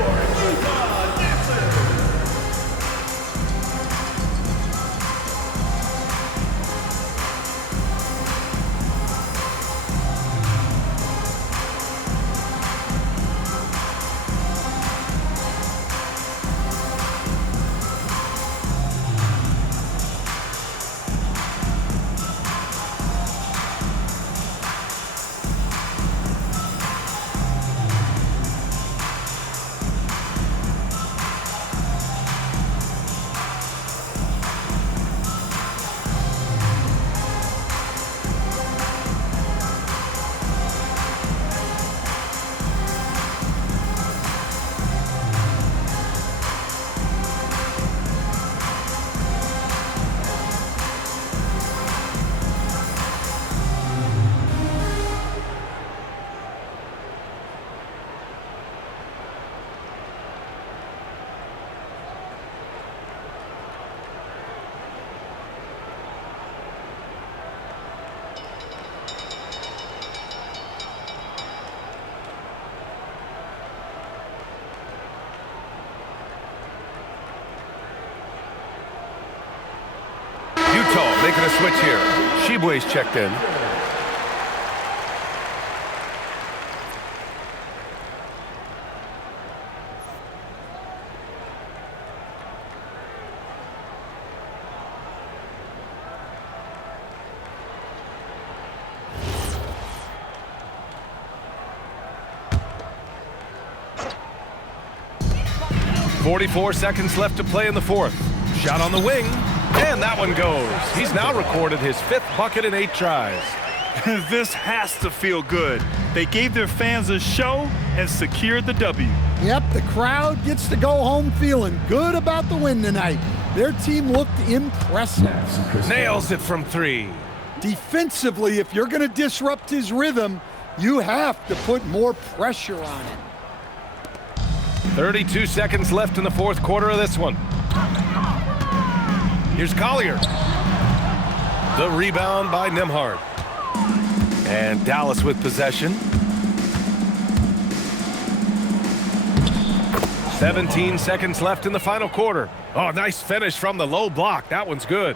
Utah dancers. Utah making a switch here. Sheboy's checked in. .44 seconds left to play in the fourth. Shot on the wing. And that one goes. He's now recorded his 5th bucket in 8 tries. This has to feel good. They gave their fans a show and secured the W. Yep, the crowd gets to go home feeling good about the win tonight. Their team looked impressive. Nails it from 3. Defensively, if you're going to disrupt his rhythm, you have to put more pressure on him. 32 seconds left in the fourth quarter of this one. Here's Collier. The rebound by Nembhard. And Dallas with possession. 17 seconds left in the final quarter. Oh, nice finish from the low block. That one's good.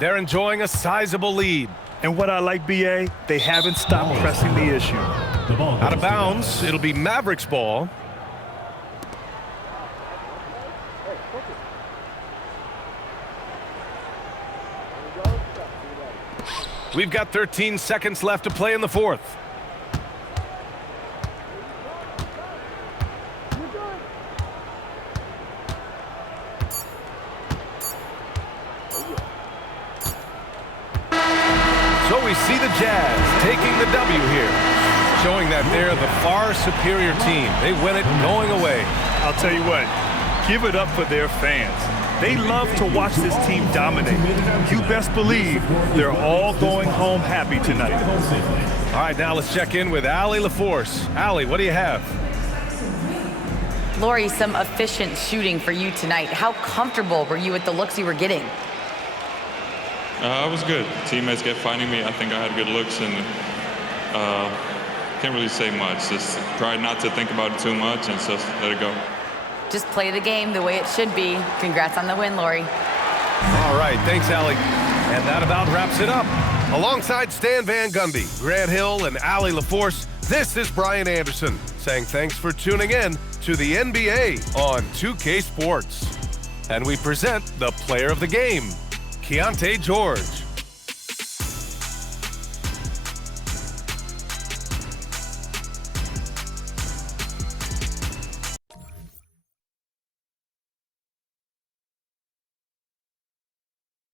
They're enjoying a sizable lead. And what I like, BA, they haven't stopped pressing the issue. Out of bounds, it'll be Mavericks ball. We've got 13 seconds left to play in the fourth. So we see the Jazz taking the W here, showing that they're the far superior team. They win it going away. I'll tell you what, give it up for their fans. They love to watch this team dominate. You best believe they're all going home happy tonight. All right, now let's check in with Allie LaForce. Allie, what do you have? Lori, some efficient shooting for you tonight. How comfortable were you with the looks you were getting? I was good. Teammates kept finding me. I think I had good looks, and can't really say much. Just try not to think about it too much and just let it go. Just play the game the way it should be. Congrats on the win, Lori. All right, thanks, Allie. And that about wraps it up. Alongside Stan Van Gundy, Grant Hill, and Allie LaForce, this is Brian Anderson saying thanks for tuning in to the NBA on 2K Sports. And we present the player of the game, Keontae George.